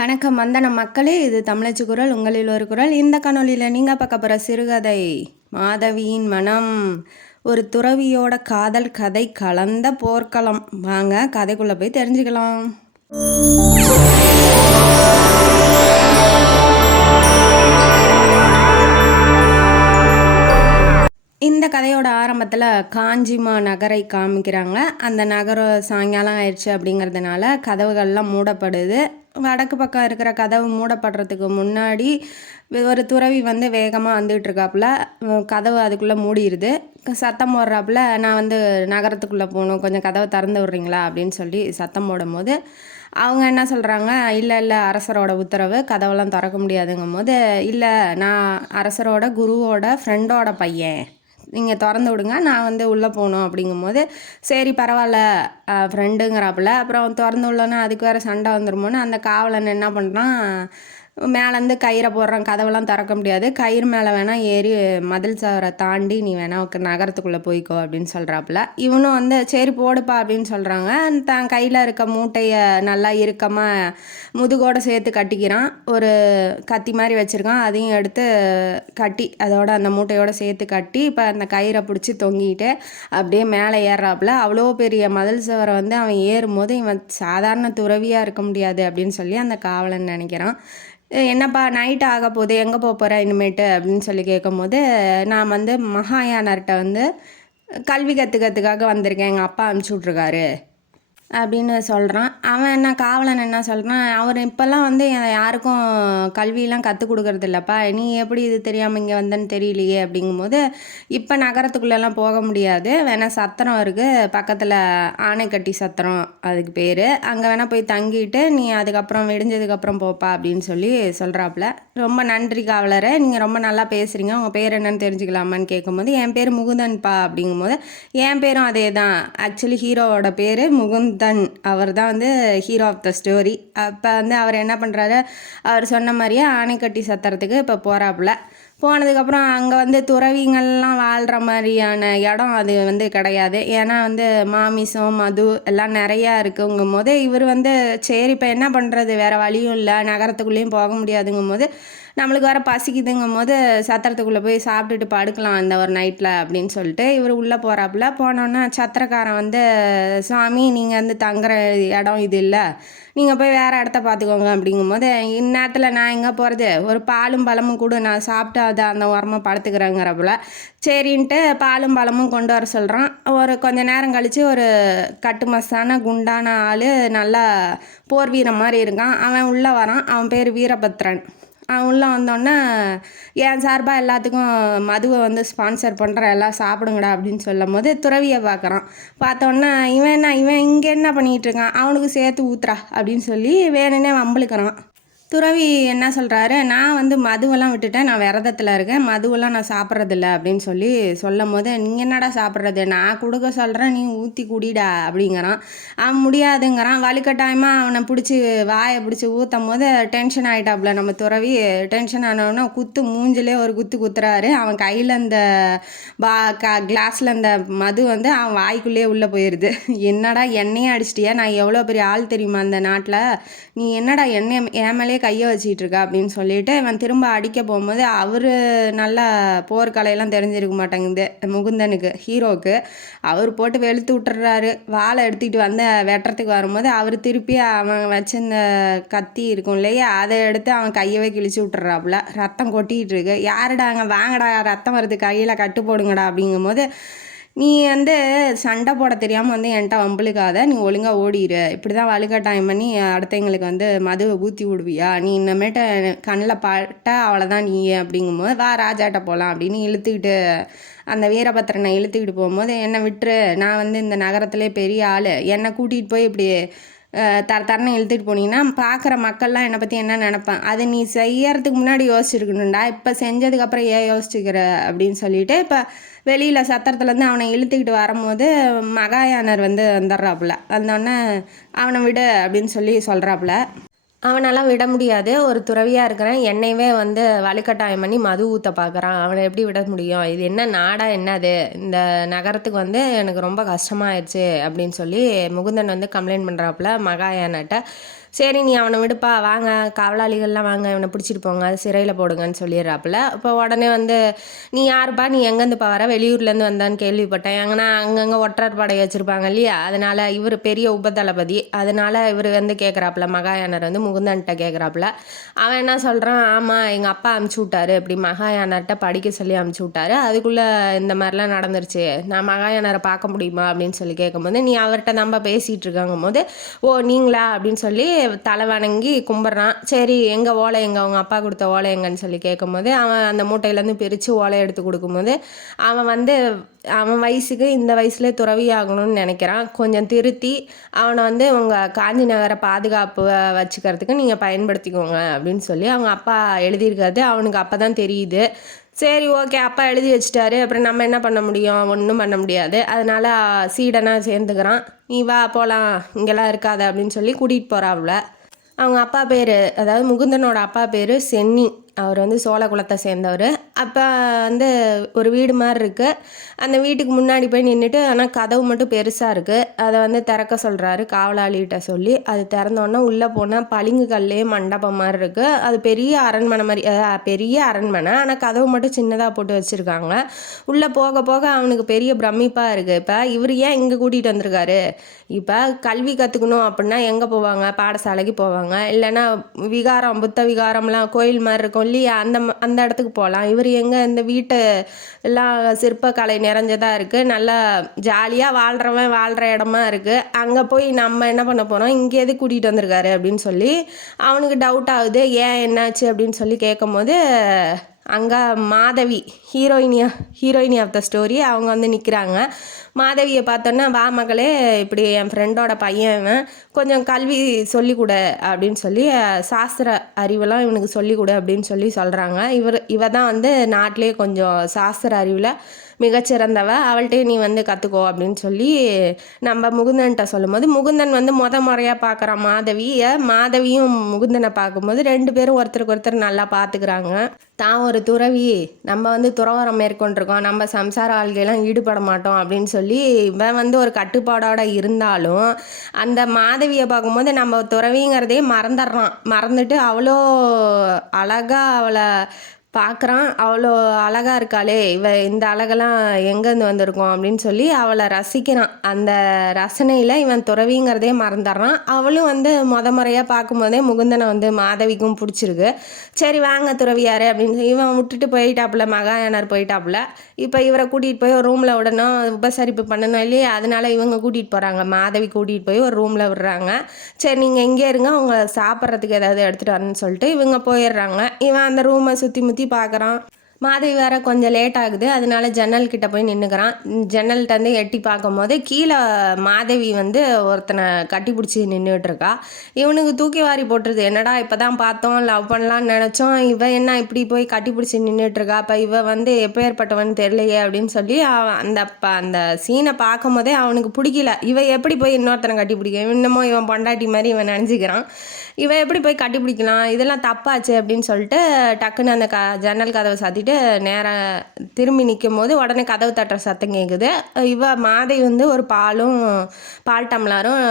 வணக்கம் வந்தனம் மக்களே, இது தமிழச்சி குரல், உங்களில் ஒரு குரல். இந்த காணொலியில் நீங்கள் பார்க்க போகிற சிறுகதை மாதவியின் மனம். ஒரு துறவியோட காதல் கதை கலந்த போர்க்களம். வாங்க கதைக்குள்ளே போய் தெரிஞ்சுக்கலாம். இந்த கதையோட ஆரம்பத்தில் காஞ்சிமா நகரை காமிக்கிறாங்க. அந்த நகரம் சாயங்காலம் ஆயிடுச்சு அப்படிங்கிறதுனால கதவுகள்லாம் மூடப்படுது. வடக்கு பக்கம் இருக்கிற கதவு மூடப்படுறதுக்கு முன்னாடி ஒரு துறவி வந்து வேகமாக வந்துகிட்ருக்காப்புல. கதவு அதுக்குள்ளே மூடிடுது. சத்தம் போடுறாப்புல, நான் வந்து நகரத்துக்குள்ளே போகணும், கொஞ்சம் கதவை திறந்து விட்றீங்களா அப்படின்னு சொல்லி சத்தம் போடும் போது அவங்க என்ன சொல்கிறாங்க, இல்லை இல்லை, அரசரோட உத்தரவு, கதவெல்லாம் திறக்க முடியாதுங்கும் போது, இல்லை நான் அரசரோட குருவோட ஃப்ரெண்டோட பையன், நீங்கள் திறந்து விடுங்க, நான் வந்து உள்ளே போகணும் அப்படிங்கும்போது, சரி பரவாயில்ல ஃப்ரெண்டுங்கிறாப்புல. அப்புறம் திறந்து விடலன்னா அதுக்கு வேறு சண்டை வந்துருமோன்னு அந்த காவலன் என்ன பண்ணுறான், மேலேருந்து கயிறை போடுறான். கதவெல்லாம் திறக்க முடியாது, கயிறு மேலே வேணால் ஏறி மதில் சவரை தாண்டி நீ வேணால் நகரத்துக்குள்ளே போய்க்கோ அப்படின்னு சொல்கிறாப்புல. இவனும் வந்து சரி போடுப்பா அப்படின்னு சொல்கிறாங்க. தான் கையில் இருக்க மூட்டையை நல்லா இறுக்கமாக முதுகோடு சேர்த்து கட்டிக்கிறான். ஒரு கத்தி மாதிரி வச்சுருக்கான், அதையும் எடுத்து கட்டி அதோட அந்த மூட்டையோடு சேர்த்து கட்டி இப்போ அந்த கயிறை பிடிச்சி தொங்கிட்டு அப்படியே மேலே ஏறுறாப்புல. அவ்வளோ பெரிய மதில் சவரை வந்து அவன் ஏறும்போது இவன் சாதாரண துறவியாக இருக்க முடியாது அப்படின்னு சொல்லி அந்த காவலன் நினைக்கிறான். என்னப்பா நைட் ஆக போகுது, எங்கே போக போகிற இனிமேட்டு அப்படின்னு சொல்லி கேட்கும்போது, நான் வந்து மகாயானர்கிட்ட வந்து கல்வி கற்றுக்கிறதுக்காக வந்திருக்கேன், எங்கள் அப்பா அனுப்பிச்சி விட்ருக்காரு அப்படின்னு சொல்கிறான். அவன் என்ன காவலன் என்ன சொல்கிறான், அவர் இப்போல்லாம் வந்து யாருக்கும் கல்வியெல்லாம் கற்றுக் கொடுக்கறது இல்லைப்பா, நீ எப்படி இது தெரியாமல் இங்கே வந்தேன்னு தெரியலையே அப்படிங்கும்போது, இப்போ நகரத்துக்குள்ளெல்லாம் போக முடியாது, வேணால் சத்திரம் இருக்குது பக்கத்தில், ஆனைக்கட்டி சத்திரம் அதுக்கு பேர், அங்கே வேணால் போய் தங்கிட்டு நீ அதுக்கப்புறம் விடிஞ்சதுக்கப்புறம் போப்பா அப்படின்னு சொல்லி சொல்கிறாப்புல. ரொம்ப நன்றி காவலரை, நீங்கள் ரொம்ப நல்லா பேசுகிறீங்க, உங்கள் பேர் என்னன்னு தெரிஞ்சுக்கலாமான்னு கேட்கும்போது, என் பேர் முகுந்தன்பா அப்படிங்கும்போது, என் பேரும் அதே தான், ஆக்சுவலி ஹீரோவோட பேர் முகுந்த் அவர் தான் வந்து ஹீரோ ஆஃப் த ஸ்டோரி. அப்போ வந்து அவர் என்ன பண்ணுறாரு, அவர் சொன்ன மாதிரியே ஆனைக்கட்டி சத்திரத்துக்கு இப்போ போகிறாப்புல. போனதுக்கப்புறம் அங்கே வந்து துறவிங்கள்லாம் வாழ்கிற மாதிரியான இடம் அது வந்து கிடையாது. ஏன்னா வந்து மாமிசம் மது எல்லாம் நிறையா இருக்குங்கும் போது இவர் வந்து சரி இப்போ என்ன பண்ணுறது, வேறு வழியும் இல்லை, நகரத்துக்குள்ளேயும் போக முடியாதுங்கும் போது, நம்மளுக்கு வேறு பசிக்குதுங்கும் போது சத்திரத்துக்குள்ளே போய் சாப்பிட்டுட்டு படுக்கலாம் இந்த ஒரு நைட்டில் அப்படின்னு சொல்லிட்டு இவர் உள்ளே போகிறாப்புல. போனோன்னா சத்திரக்காரன் வந்து, சுவாமி நீங்கள் வந்து தங்குற இடம் இது இல்லை, நீங்கள் போய் வேறு இடத்த பார்த்துக்கோங்க அப்படிங்கும்போது, இந்நேரத்தில் நான் எங்கே போகிறது, ஒரு பாலும் பழமும் கூட நான் சாப்பிட்டு அதை அந்த உரமாக படுத்துக்கிறேங்கிறப்பல சரின்ட்டு பாலும் பழமும் கொண்டு வர சொல்கிறான். ஒரு கொஞ்ச நேரம் கழித்து ஒரு கட்டுமஸ்தான குண்டான ஆள், நல்லா போர் வீரம் மாதிரி இருக்கான், அவன் உள்ளே வரான். அவன் பேர் வீரபத்ரன். அவன் உள்ளே வந்தோடனே, என் சார்பாக எல்லாத்துக்கும் மதுவை வந்து ஸ்பான்சர் பண்ணுற, எல்லாம் சாப்பிடுங்கடா அப்படின்னு சொல்லும் போது துறவியை பார்க்குறான். பார்த்தோன்னே இவன் இங்கே என்ன பண்ணிகிட்டு இருக்கான், அவனுக்கு சேர்த்து ஊத்துறா அப்படின்னு சொல்லி வேணுன்னே வம்பளுக்கிறான். துறவி என்ன சொல்கிறாரு, நான் வந்து மதுவெல்லாம் விட்டுட்டேன், நான் விரதத்தில் இருக்கேன், மதுவெல்லாம் நான் சாப்பிட்றதில்ல அப்படின்னு சொல்லி சொல்லும் போது, நீங்கள் என்னடா சாப்பிட்றது, நான் கொடுக்க சொல்கிறேன், நீ ஊற்றி குடிடா அப்படிங்கிறான். அவன் முடியாதுங்கிறான். வலுக்கட்டாயமாக அவனை பிடிச்சி வாயை பிடிச்சி ஊற்றும் போது டென்ஷன் ஆகிட்டாப்புல நம்ம துறவி. டென்ஷன் ஆனவொன்னே மூஞ்சிலே ஒரு குத்துறாரு. அவன் கையில் அந்த கிளாஸில் அந்த மது வந்து அவன் வாய்க்குள்ளேயே உள்ளே போயிடுது. என்னடா எண்ணெயே அடிச்சிட்டியா, நான் எவ்வளோ பெரிய ஆள் தெரியுமா அந்த நாட்டில், நீ என்னடா எண்ணெய் ஏமலே கையை வச்சிட்டு இருக்கா அப்படின்னு சொல்லிட்டு இவன் திரும்ப அடிக்க போகும்போது, அவர் நல்லா போர்க்கலையெல்லாம் தெரிஞ்சிருக்க மாட்டேங்குது முகுந்தனுக்கு, ஹீரோவுக்கு. அவர் போட்டு வெளுத்து விட்டுறாரு. வாழை எடுத்துக்கிட்டு வந்து வெட்டுறதுக்கு வரும்போது அவர் திருப்பி அவன் வச்சிருந்த கத்தி இருக்கும் இல்லையா, அதை எடுத்து அவன் கையவே கிழிச்சு விட்டுறாப்புல. ரத்தம் கொட்டிகிட்டு இருக்கு. யாருடா அங்கே வாங்கடா, ரத்தம் வருது, கையில் கட்டு போடுங்கடா அப்படிங்கும்போது, நீ வந்து சண்டை போட தெரியாமல் வந்து என்கிட்ட வம்பளுக்காத, நீ ஒழுங்காக ஓடிடு, இப்படி தான் வலுக்கட்டாயம் பண்ணி அடுத்தவங்களுக்கு வந்து மதுவை ஊற்றி விடுவியா, நீ இன்னமேட்ட கண்ணில் பட்ட அவ்வளோதான் நீ அப்படிங்கும்போது, வா ராஜாட்ட போகலாம் அப்படின்னு இழுத்துக்கிட்டு அந்த வீரபத்திரனை இழுத்துக்கிட்டு போகும்போது, என்னை விட்டுரு, நான் வந்து இந்த நகரத்திலே பெரிய ஆள், என்னை கூட்டிகிட்டு போய் இப்படி தரன்னு இழுத்துட்டு போனீங்கன்னா பார்க்குற மக்கள்லாம் என்னை பற்றி என்ன நினப்பேன், அது நீ செய்யறதுக்கு முன்னாடி யோசிச்சுருக்கணும்டா, இப்போ செஞ்சதுக்கப்புறம் ஏன் யோசிச்சுக்கிற அப்படின்னு சொல்லிட்டு இப்போ வெளியில் சத்திரத்துலேருந்து அவனை இழுத்துக்கிட்டு வரும்போது மகாயானர் வந்து வந்துடுறாப்புல. வந்தோடனே அவனை விடு அப்படின்னு சொல்லி சொல்கிறாப்புல. அவனெல்லாம் விட முடியாது, ஒரு துறவியாக இருக்கிறேன், என்னையவே வந்து வலுக்கட்டாயம் பண்ணி மது ஊற்ற பார்க்குறான், அவனை எப்படி விட முடியும், இது என்ன நாடா என்னது, இந்த நகரத்துக்கு வந்து எனக்கு ரொம்ப கஷ்டமாயிடுச்சு அப்படின்னு சொல்லி முகுந்தன் வந்து கம்ப்ளைண்ட் பண்ணுறாப்புல மகாயானட்ட. சரி நீ அவனை விடுப்பா, வாங்க காவலாளிகள்லாம் வாங்க, இவனை பிடிச்சிட்டு போங்க, சிறையில் போடுங்கன்னு சொல்லிடுறாப்புல. இப்போ உடனே வந்து நீ யாருப்பா, நீ எங்கேருந்துப்பா வர, வெளியூர்லேருந்து வந்தான்னு கேள்விப்பட்டேன், எங்கன்னா அங்கங்கே ஒற்றர் படை வச்சுருப்பாங்க இல்லையா, அதனால் இவர் பெரிய உபதளபதி, அதனால் இவர் வந்து கேட்குறாப்புல, மகாயானர் வந்து முகுந்தன்ட்ட கேட்குறாப்புல. அவன் என்ன சொல்கிறான், ஆமாம் எங்கள் அப்பா அமுச்சு விட்டாரு, இப்படி மகாயானர்கிட்ட படிக்க சொல்லி அமுச்சு விட்டாரு, அதுக்குள்ளே இந்த மாதிரிலாம் நடந்துருச்சு, நான் மகாயானரை பார்க்க முடியுமா அப்படின்னு சொல்லி கேட்கும்போது, நீ அவர்கிட்ட நம்ம பேசிகிட்டு இருக்காங்கும் போது, ஓ நீங்களா அப்படின்னு சொல்லி தலை வணங்கி கும்பிட்றான். சரி எங்கள் ஓலை எங்கே, அவங்க அப்பா கொடுத்த ஓலை எங்கன்னு சொல்லி கேட்கும்போது, அவன் அந்த மூட்டையிலேருந்து பிரித்து ஓலை எடுத்து கொடுக்கும்போது, அவன் வந்து அவன் வயசுக்கு இந்த வயசுலேயே துறவி ஆகணும்னு நினைக்கிறான். கொஞ்சம் திருத்தி அவனை வந்து உங்கள் காஞ்சி நகரை பாதுகாப்பு வச்சுக்கிறதுக்கு நீங்கள் பயன்படுத்திக்கோங்க அப்படின்னு சொல்லி அவங்க அப்பா எழுதியிருக்காது. அவனுக்கு அப்போ தான் தெரியுது. சரி ஓகே, அப்பா எழுதி வச்சிட்டாரு, அப்புறம் நம்ம என்ன பண்ண முடியும், ஒன்றும் பண்ண முடியாது. அதனால் சீடனாக சேர்ந்துக்கிறான். நீ வா போகலாம், இங்கெல்லாம் இருக்காத அப்படின்னு சொல்லி கூட்டிகிட்டு போகிறாப்புல. அவங்க அப்பா பேர், அதாவது முகுந்தனோட அப்பா பேர் சென்னி. அவர் வந்து சோழ குலத்தை சேர்ந்தவர். அப்போ வந்து ஒரு வீடு மாதிரி இருக்குது. அந்த வீட்டுக்கு முன்னாடி போய் நின்றுட்டு, ஆனால் கதவு மட்டும் பெருசாக இருக்குது. அதை வந்து திறக்க சொல்கிறாரு காவலாளிகிட்ட சொல்லி. அது திறந்தோன்னே உள்ளே போனால் பளிங்கு கல்லே மண்டபம் மாதிரி இருக்குது. அது பெரிய அரண்மனை மாதிரி, பெரிய அரண்மனை, ஆனால் கதவு மட்டும் சின்னதாக போட்டு வச்சுருக்காங்க. உள்ளே போக போக அவனுக்கு பெரிய பிரமிப்பாக இருக்குது. இப்போ இவர் ஏன் இங்கே கூட்டிகிட்டு வந்திருக்காரு, இப்போ கல்வி கற்றுக்கணும் அப்படின்னா எங்கே போவாங்க, பாடசாலைக்கு போவாங்க, இல்லைன்னா விகாரம், புத்த விகாரம்லாம் கோயில் மாதிரி இருக்கும் இல்லையா, அந்த இடத்துக்கு போகலாம். இவர் எங்கே, இந்த வீட்டு எல்லாம் சிற்பக்கலை நிறைஞ்சதாக இருக்குது, நல்லா ஜாலியாக வாழ்கிற இடமா இருக்குது, அங்கே போய் நம்ம என்ன பண்ண போகிறோம், இங்கே எது கூட்டிகிட்டு வந்திருக்காரு அப்படின்னு சொல்லி அவனுக்கு டவுட் ஆகுது. ஏன் என்னாச்சு அப்படின்னு சொல்லி கேட்கும்போது, அங்கே மாதவி, ஹீரோயினி ஆஃப் த ஸ்டோரி, அவங்க வந்து நிற்கிறாங்க. மாதவியை பார்த்தோன்னா, வா மகளே, இப்படி என் ஃப்ரெண்டோட பையன் கொஞ்சம் கல்வி சொல்லிக்கூட அப்படின்னு சொல்லி, சாஸ்திர அறிவெல்லாம் இவனுக்கு சொல்லிக்கூட அப்படின்னு சொல்லி சொல்கிறாங்க. இவ தான் வந்து நாட்டிலே கொஞ்சம் சாஸ்திர அறிவில் மிகச்சிறந்தவ, அவள்கிட்டே நீ வந்து கற்றுக்கோ அப்படின்னு சொல்லி நம்ம முகுந்தன்ட்ட சொல்லும்போது, முகுந்தன் வந்து முறையாக பார்க்குறான் மாதவியும் முகுந்தனை பார்க்கும்போது 2 பேரும் ஒருத்தருக்கு ஒருத்தர் நல்லா பார்த்துக்கிறாங்க. தான் ஒரு துறவி, நம்ம வந்து துறவரம் மேற்கொண்டிருக்கோம், நம்ம சம்சார வாழ்க்கையெல்லாம் ஈடுபட மாட்டோம் அப்படின்னு சொல்லி இவன் வந்து ஒரு கட்டுப்பாடோடு இருந்தாலும், அந்த மாதவியை பார்க்கும்போது நம்ம துறவிங்கிறதே மறந்துட்டு அவ்வளோ அழகாக அவளை பார்க்குறான். அவ்வளோ அழகாக இருக்காளே, இந்த அழகெல்லாம் எங்கேருந்து வந்திருக்கோம் அப்படின்னு சொல்லி அவளை ரசிக்கிறான். அந்த ரசனையில் இவன் துறவிங்கிறதே மறந்துடுறான். அவளும் வந்து முறையாக பார்க்கும்போதே முகுந்தனை வந்து மாதவிக்கும் பிடிச்சிருக்கு. சரி வாங்க துறவியார் அப்படின்னு இவன் விட்டுட்டு போயிட்டாப்புல, மகாயானர் போயிட்டாப்புல. இப்போ இவரை கூட்டிகிட்டு போய் ஒரு ரூமில் விடணும், உபசரிப்பு பண்ணணும் இல்லையா, அதனால இவங்க கூட்டிகிட்டு போகிறாங்க. மாதவி கூட்டிகிட்டு போய் ஒரு ரூமில் விடுறாங்க. சரி நீங்கள் எங்கே இருங்க, அவங்க சாப்பிட்றதுக்கு ஏதாவது எடுத்துகிட்டு வரணும்னு சொல்லிட்டு இவங்க போயிடுறாங்க. இவன் அந்த ரூமை சுற்றி பார்க்குறான். மாதவி வேற கொஞ்சம் லேட் ஆகுது, அதனால ஜன்னல் கிட்ட போய் நின்றுக்கிறான். ஜன்னல்கிட்ட வந்து எட்டி பார்க்கும்போது கீழே மாதவி வந்து ஒருத்தனை கட்டி பிடிச்சி நின்றுட்டுருக்கா. இவனுக்கு தூக்கி வாரி போட்டுருது. என்னடா இப்போ தான் பார்த்தோம், லவ் பண்ணலான்னு நினச்சோம், இவ என்ன இப்படி போய் கட்டி பிடிச்சி நின்றுட்டுருக்கா, அப்போ இவ வந்து எப்பேற்பட்டவன் தெரியலையே அப்படின்னு சொல்லி அந்த சீனை பார்க்கும் போதே அவனுக்கு பிடிக்கல. இவ எப்படி போய் இன்னொருத்தனை கட்டி பிடிக்க, இன்னமும் இவன் பொண்டாட்டி மாதிரி இவன் நினச்சிக்கிறான். இவன் எப்படி போய் கட்டி பிடிக்கலாம், இதெல்லாம் தப்பாச்சு அப்படின்னு சொல்லிட்டு டக்குன்னு அந்த ஜன்னல் கதவை சாத்திட்டு நேராக திரும்பி நிற்கும் போது உடனே கதவு தட்டுற சத்தம் கேட்குது. மாதவி வந்து ஒரு பால் டம்ளரும்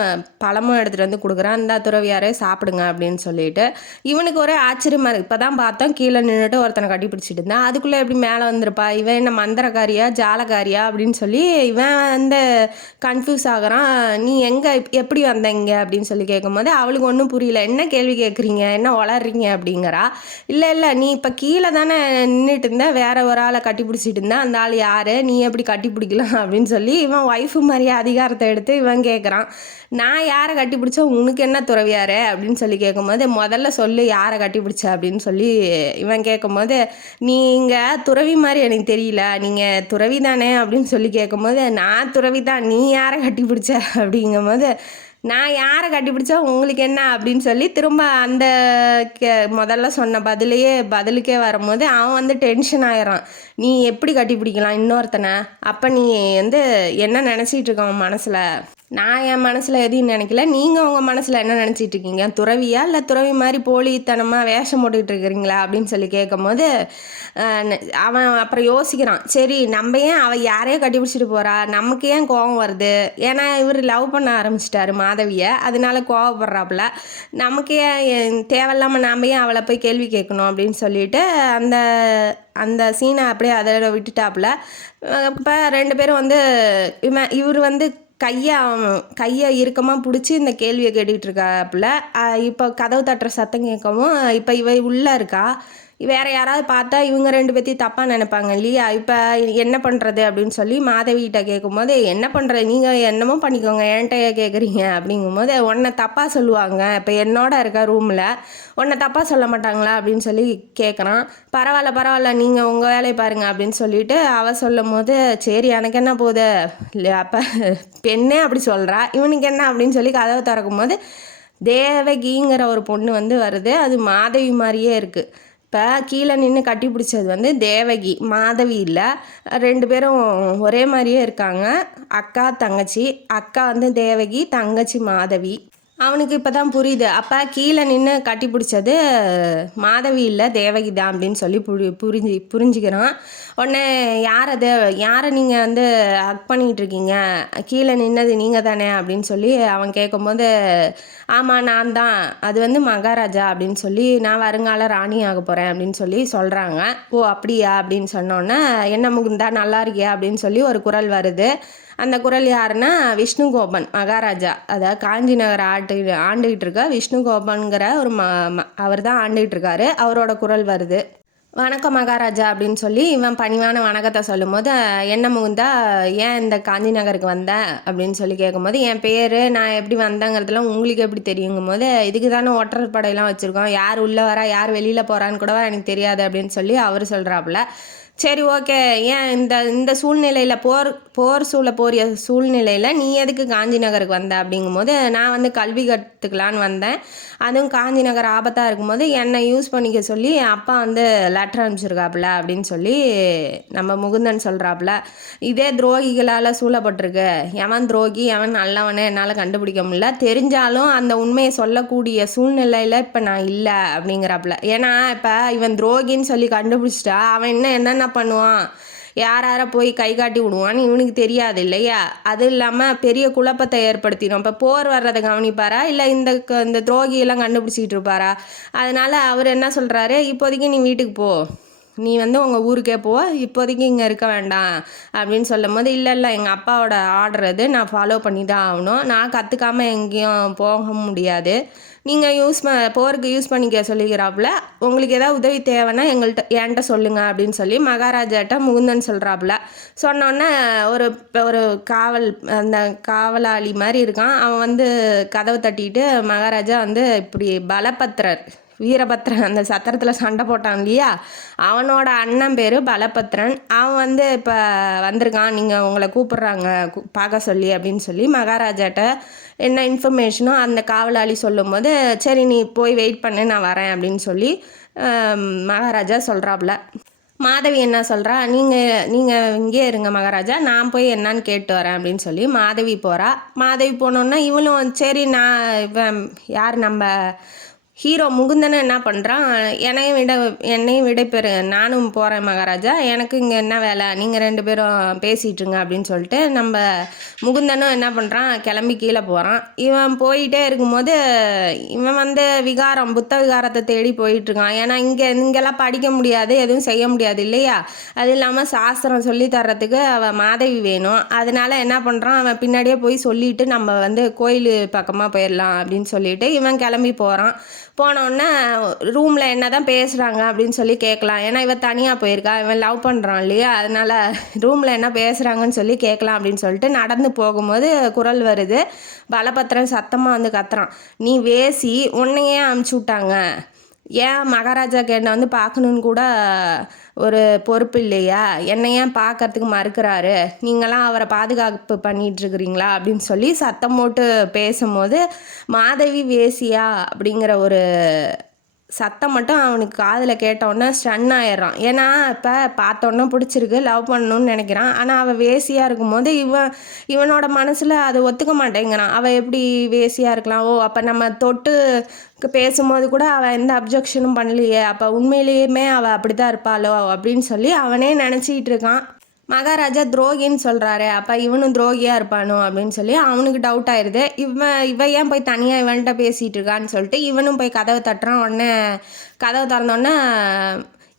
பழமும் எடுத்துகிட்டு வந்து கொடுக்குறான். இந்த துறவியாரே சாப்பிடுங்க அப்படின்னு சொல்லிட்டு இவனுக்கு ஒரே ஆச்சரியமாக இருக்குது. இப்போ தான் பார்த்தோம் கீழே நின்றுட்டு ஒருத்தனை கட்டி பிடிச்சிட்டு இருந்தான், அதுக்குள்ளே எப்படி மேலே வந்திருப்பா, இவன் என்ன மந்திரக்காரியா ஜாலக்காரியா அப்படின்னு சொல்லி இவன் வந்து கன்ஃபியூஸ் ஆகிறான். நீ எங்கே எப்படி வந்தீங்க அப்படின்னு சொல்லி கேட்கும்போது அவளுக்கு ஒன்றும் புரியல. என்ன கேள்வி கேட்குறீங்க, என்ன வளர்றீங்க அப்படிங்கிறா. இல்லை நீ இப்போ கீழே தானே நின்றுட்டு இருந்த, வேற ஒரு ஆளை கட்டி பிடிச்சிட்டு இருந்தேன், அந்த ஆள் யார், நீ எப்படி கட்டி பிடிக்கலாம் அப்படின்னு சொல்லி இவன் ஒய்ஃபு மாதிரியே அதிகாரத்தை எடுத்து இவன் கேட்குறான். நான் யாரை கட்டி பிடிச்சா உனக்கு என்ன துறவியாரு அப்படின்னு சொல்லி கேட்கும்போது, முதல்ல சொல்லு யாரை கட்டி பிடிச்ச அப்படின்னு சொல்லி இவன் கேட்கும்போது, நீங்கள் துறவி மாதிரி எனக்கு தெரியல, நீங்கள் துறவி தானே அப்படின்னு சொல்லி கேட்கும்போது, நான் துறவி தான், நீ யாரை கட்டி பிடிச்ச அப்படிங்கும்போது, நான் யாரை கட்டிப்பிடிச்சா உங்களுக்கு என்ன அப்படின்னு சொல்லி திரும்ப அந்த முதல்ல சொன்ன பதிலுக்கே வரும்போது அவன் வந்து டென்ஷன் ஆயிடுறான். நீ எப்படி கட்டிப்பிடிக்கலாம் இன்னொருத்தனை, அப்போ நீ வந்து என்ன நினச்சிட்டு இருக்க மனசில், நான் என் மனசில் எதையும் நினைக்கல. நீங்கள் உங்கள் மனசில் என்ன நினச்சிட்டு இருக்கீங்க? துறவியா இல்லை துறவி மாதிரி போலித்தனமாக வேஷம் போட்டுக்கிட்டு இருக்கிறீங்களா அப்படின்னு சொல்லி கேட்கும்போது அவன் அப்புறம் யோசிக்கிறான். சரி நம்ம ஏன் அவள் யாரையோ கட்டிப்பிடிச்சிட்டு போகிறா, நமக்கு ஏன் கோபம் வருது? ஏன்னா இவர் லவ் பண்ண ஆரம்பிச்சிட்டாரு மாதவியை, அதனால கோவப்படுறாப்புல. நமக்கு ஏன் தேவையில்லாமல் நாம் ஏன் அவளை போய் கேள்வி கேட்கணும் அப்படின்னு சொல்லிட்டு அந்த அந்த சீனை அப்படியே அதை விட்டுட்டாப்புல. இப்போ 2 பேரும் வந்து இவர் வந்து கையை இறுக்கமாக பிடிச்சி இந்த கேள்வியை கேட்டுக்கிட்டு இருக்காப்புல. இப்போ கதவு தட்டுற சத்தம் கேட்கவும் இப்போ இவ உள்ளே இருக்கா. வேறு யாராவது பார்த்தா இவங்க 2 பேர்த்தையும் தப்பாக நினைப்பாங்க இல்லையா? இப்போ என்ன பண்ணுறது அப்படின்னு சொல்லி மாதவிகிட்ட கேட்கும்போது, என்ன பண்ணுறது, நீங்கள் என்னமோ பண்ணிக்கோங்க, என்கிட்ட கேட்குறீங்க அப்படிங்கும்போது, உன்னை தப்பாக சொல்லுவாங்க, இப்போ என்னோட இருக்க ரூமில் உன்னை தப்பாக சொல்ல மாட்டாங்களா அப்படின்னு சொல்லி கேட்குறான். பரவாயில்ல நீங்கள் உங்கள் வேலையை பாருங்கள் அப்படின்னு சொல்லிட்டு அவள் சொல்லும் போது, சரி எனக்கு என்ன போகுது இல்லை, அப்போ பெண்ணே அப்படி சொல்கிறா, இவனுக்கு என்ன அப்படின்னு சொல்லி கதவை திறக்கும் போது தேவகிங்கிற ஒரு பொண்ணு வந்து வருது. அது மாதவி மாதிரியே இருக்குது. இப்போ கீழே நின்று கட்டி பிடிச்சது வந்து தேவகி, மாதவி இல்லை. 2 பேரும் ஒரே மாதிரியே இருக்காங்க. அக்கா தங்கச்சி. அக்கா வந்து தேவகி, தங்கச்சி மாதவி. அவனுக்கு இப்போ தான் புரியுது. அப்போ கீழே நின்று கட்டி பிடிச்சது மாதவி இல்லை தேவகி தான் அப்படின்னு சொல்லி புரிஞ்சுக்கிறான். உடனே யாரை நீங்கள் வந்து ஹக் பண்ணிகிட்டு இருக்கீங்க, கீழே நின்னது நீங்கள் தானே அப்படின்னு சொல்லி அவன் கேட்கும்போது, ஆமாம் நான் தான், அது வந்து மகாராஜா அப்படின்னு சொல்லி, நான் வருங்கால ராணி ஆக போகிறேன் அப்படின்னு சொல்லி சொல்கிறாங்க. ஓ அப்படியா அப்படின்னு சொன்னோன்னே, என்ன முகுந்தா நல்லா இருக்கியா அப்படின்னு சொல்லி ஒரு குரல் வருது. அந்த குரல் யாருன்னா விஷ்ணுகோபன் மகாராஜா, அதாவது காஞ்சி நகர் ஆண்டுகிட்டு இருக்க விஷ்ணுகோபன்கிற ஒரு அவர் தான் ஆண்டுகிட்டு இருக்காரு. அவரோட குரல் வருது. வணக்கம் மகாராஜா அப்படின்னு சொல்லி இவன் பணிவான வணக்கத்தை சொல்லும் போது, என்ன முகுந்தா ஏன் இந்த காஞ்சி நகருக்கு வந்தேன் அப்படின்னு சொல்லி கேட்கும்போது, என் பேர் நான் எப்படி வந்தேங்கிறதுலாம் உங்களுக்கு எப்படி தெரியுங்கும் போது, இதுக்கு தானே ஒற்றர் படையெல்லாம் வச்சுருக்கோம், யார் உள்ளே வரா யார் வெளியில் போகிறான்னு கூட எனக்கு தெரியாது அப்படின்னு சொல்லி அவர் சொல்கிறாப்புல. சரி ஓகே, ஏன் இந்த சூழ்நிலையில் போர் போறிய சூழ்நிலையில் நீ எதுக்கு காஞ்சி நகருக்கு வந்த அப்படிங்கும்போது, நான் வந்து கல்வி கற்றுக்கலான்னு வந்தேன், அதுவும் காஞ்சி நகர் ஆபத்தாக இருக்கும்போது என்னை யூஸ் பண்ணிக்க சொல்லி அப்பா வந்து லெட்டர் அனுப்பிச்சிருக்காப்புல அப்படின்னு சொல்லி நம்ம முகுந்தன் சொல்கிறாப்புல. இதே துரோகிகளால் சூழப்பட்டிருக்கு, எவன் துரோகி எவன் நல்லவனே என்னால் கண்டுபிடிக்க முடியல, தெரிஞ்சாலும் அந்த உண்மையை சொல்லக்கூடிய சூழ்நிலையில் இப்போ நான் இல்லை அப்படிங்கிறாப்புல. ஏன்னா இப்போ இவன் துரோகின்னு சொல்லி கண்டுபிடிச்சிட்டா அவன் என்னென்ன பண்ணுவான், யாரை போய் கை காட்டி விடுவான்னு இவனுக்கு தெரியாது இல்லையா? அது இல்லாமல் பெரிய குழப்பத்தை ஏற்படுத்திடும். இப்போ போர் வர்றதை கவனிப்பாரா இல்லை இந்த துரோகியெல்லாம் கண்டுபிடிச்சிக்கிட்டு இருப்பாரா? அதனால் அவர் என்ன சொல்கிறாரு, இப்போதைக்கு நீ வீட்டுக்கு போ, நீ வந்து உங்கள் ஊருக்கே போ, இப்போதைக்கு இங்கே இருக்க வேண்டாம் அப்படின்னு சொல்லும் போது, இல்லை எங்கள் அப்பாவோட ஆர்டர் அது, நான் ஃபாலோ பண்ணி தான் ஆகணும், நான் கற்றுக்காமல் எங்கேயும் போக முடியாது, நீங்கள் போருக்கு யூஸ் பண்ணிக்க சொல்லிக்கிறாப்புல. உங்களுக்கு ஏதாவது உதவி தேவைன்னா என்கிட்ட சொல்லுங்கள் அப்படின்னு சொல்லி மகாராஜாட்ட முகுந்தன் சொல்கிறாப்புல. சொன்னோன்னே ஒரு அந்த காவலாளி மாதிரி இருக்கான், அவன் வந்து கதவை தட்டிட்டு, மகாராஜா வந்து இப்படி பலபத்திரர் வீரபத்ரன் அந்த சத்திரத்தில் சண்டை போட்டான் இல்லையா, அவனோட அண்ணன் பேர் பலபத்ரன், அவன் வந்து இப்போ வந்திருக்கான், நீங்கள் உங்களை கூப்பிட்றாங்க பார்க்க சொல்லி அப்படின்னு சொல்லி மகாராஜாட்ட என்ன இன்ஃபர்மேஷனோ அந்த காவலாளி சொல்லும் போது, சரி நீ போய் வெயிட் பண்ணு நான் வரேன் அப்படின்னு சொல்லி மகாராஜா சொல்கிறாப்புல. மாதவி என்ன சொல்கிறா, நீங்கள் இங்கே இருங்க மகாராஜா, நான் போய் என்னன்னு கேட்டு வரேன் அப்படின்னு சொல்லி மாதவி போகிறா. மாதவி போனோன்னா இவளும் சரி, நான் யார் நம்ம ஹீரோ முகுந்தனை என்ன பண்ணுறான், என்னையும் விடைபெறு, நானும் போகிறேன் மகாராஜா, எனக்கு இங்கே என்ன வேலை, நீங்கள் 2 பேரும் பேசிகிட்ருங்க அப்படின்னு சொல்லிட்டு நம்ம முகுந்தனும் என்ன பண்ணுறான், கிளம்பி கீழே போகிறான். இவன் போயிட்டே இருக்கும்போது இவன் வந்து புத்த விகாரத்தை தேடி போயிட்டுருக்கான். ஏன்னா இங்கெல்லாம் படிக்க முடியாது, எதுவும் செய்ய முடியாது இல்லையா? அது இல்லாமல் சாஸ்திரம் சொல்லி தர்றதுக்கு அவன் மாதவி வேணும். அதனால என்ன பண்ணுறான், அவன் பின்னாடியே போய் சொல்லிவிட்டு நம்ம வந்து கோயில் பக்கமாக போயிடலாம் அப்படின்னு சொல்லிட்டு இவன் கிளம்பி போகிறான். போனோடனே ரூமில் என்ன தான் பேசுகிறாங்க அப்படின்னு சொல்லி கேட்கலாம், ஏன்னா இவன் தனியாக போயிருக்கா, இவன் லவ் பண்ணுறான் இல்லையா, அதனால் ரூமில் என்ன பேசுகிறாங்கன்னு சொல்லி கேட்கலாம் அப்படின்னு சொல்லிட்டு நடந்து போகும்போது குரல் வருது. பலபத்திரன் சத்தமாக வந்து கத்துறான், நீ வேசி, உன்னையே அமுச்சு விட்டாங்க, ஏன் மகாராஜாக்கு என்னை வந்து பார்க்கணுன்னு கூட ஒரு பொறுப்பு இல்லையா, என்னை ஏன் பார்க்கறதுக்கு மறுக்கிறாரு, நீங்களாம் அவரை பாதுகாப்பு பண்ணிகிட்ருக்குறீங்களா அப்படின்னு சொல்லி சத்தம் போட்டு பேசும்போது, மாதவி வேசியா அப்படிங்கிற ஒரு சத்தம் மட்டும் அவனுக்கு காதில் கேட்டோன்னே ஸ்டன் ஆயிடுறான். ஏன்னா இப்போ பார்த்தோன்னே பிடிச்சிருக்கு, லவ் பண்ணணும்னு நினைக்கிறான். ஆனால் அவள் வேசியாக இருக்கும்போது இவனோட மனசில் அது ஒத்துக்க மாட்டேங்கிறான். அவள் எப்படி வேசியாக இருக்கலாம்? ஓ, அப்போ நம்ம தொட்டு பேசும்போது கூட அவள் எந்த அப்ஜெக்ஷனும் பண்ணலையே, அப்போ உண்மையிலேயுமே அவள் அப்படி தான் இருப்பாளோ அப்படின்னு சொல்லி அவனே நினச்சிக்கிட்டு இருக்கான். மகாராஜா துரோகின்னு சொல்கிறாரு, அப்போ இவனும் துரோகியாக இருப்பானோ அப்படின்னு சொல்லி அவனுக்கு டவுட் ஆயிடுது. இவ ஏன் போய் தனியாக இவன்கிட்ட பேசிகிட்டு இருக்கான்னு சொல்லிட்டு இவனும் போய் கதவை தட்டுறான். உடனே கதவை திறந்தோடனே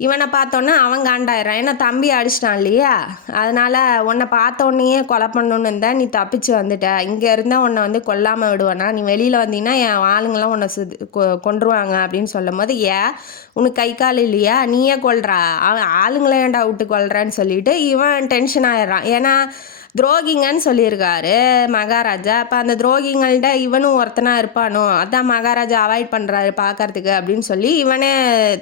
இவனை பார்த்தோன்னே அவன் காண்டாயிடுறான். ஏன்னா தம்பி அடிச்சிட்டான் இல்லையா, அதனால் உன்னை பார்த்தோன்னையே கொலை பண்ணணுன்னு இருந்தால் நீ தப்பிச்சு வந்துட்ட, இங்கே இருந்தால் உன்னை வந்து கொல்லாமல் விடுவேனா, நீ வெளியில் வந்தீங்கன்னா என் ஆளுங்களாம் உன்னை கொன்றுவாங்க அப்படின்னு சொல்லும் போது, ஏன் உனக்கு கை கால் இல்லையா, நீயே கொல்றா, அவன் ஆளுங்களே ஏன்டா விட்டு கொல்றான்னு சொல்லிட்டு இவன் டென்ஷன் ஆயிடுறான். ஏன்னா துரோகிங்கன்னு சொல்லியிருக்காரு மகாராஜா. அப்போ அந்த துரோகிங்கள்ட்ட இவனும் ஒருத்தனா இருப்பானோ, அதான் மகாராஜா அவாய்ட் பண்ணுறாரு பார்க்கறதுக்கு அப்படின்னு சொல்லி இவனே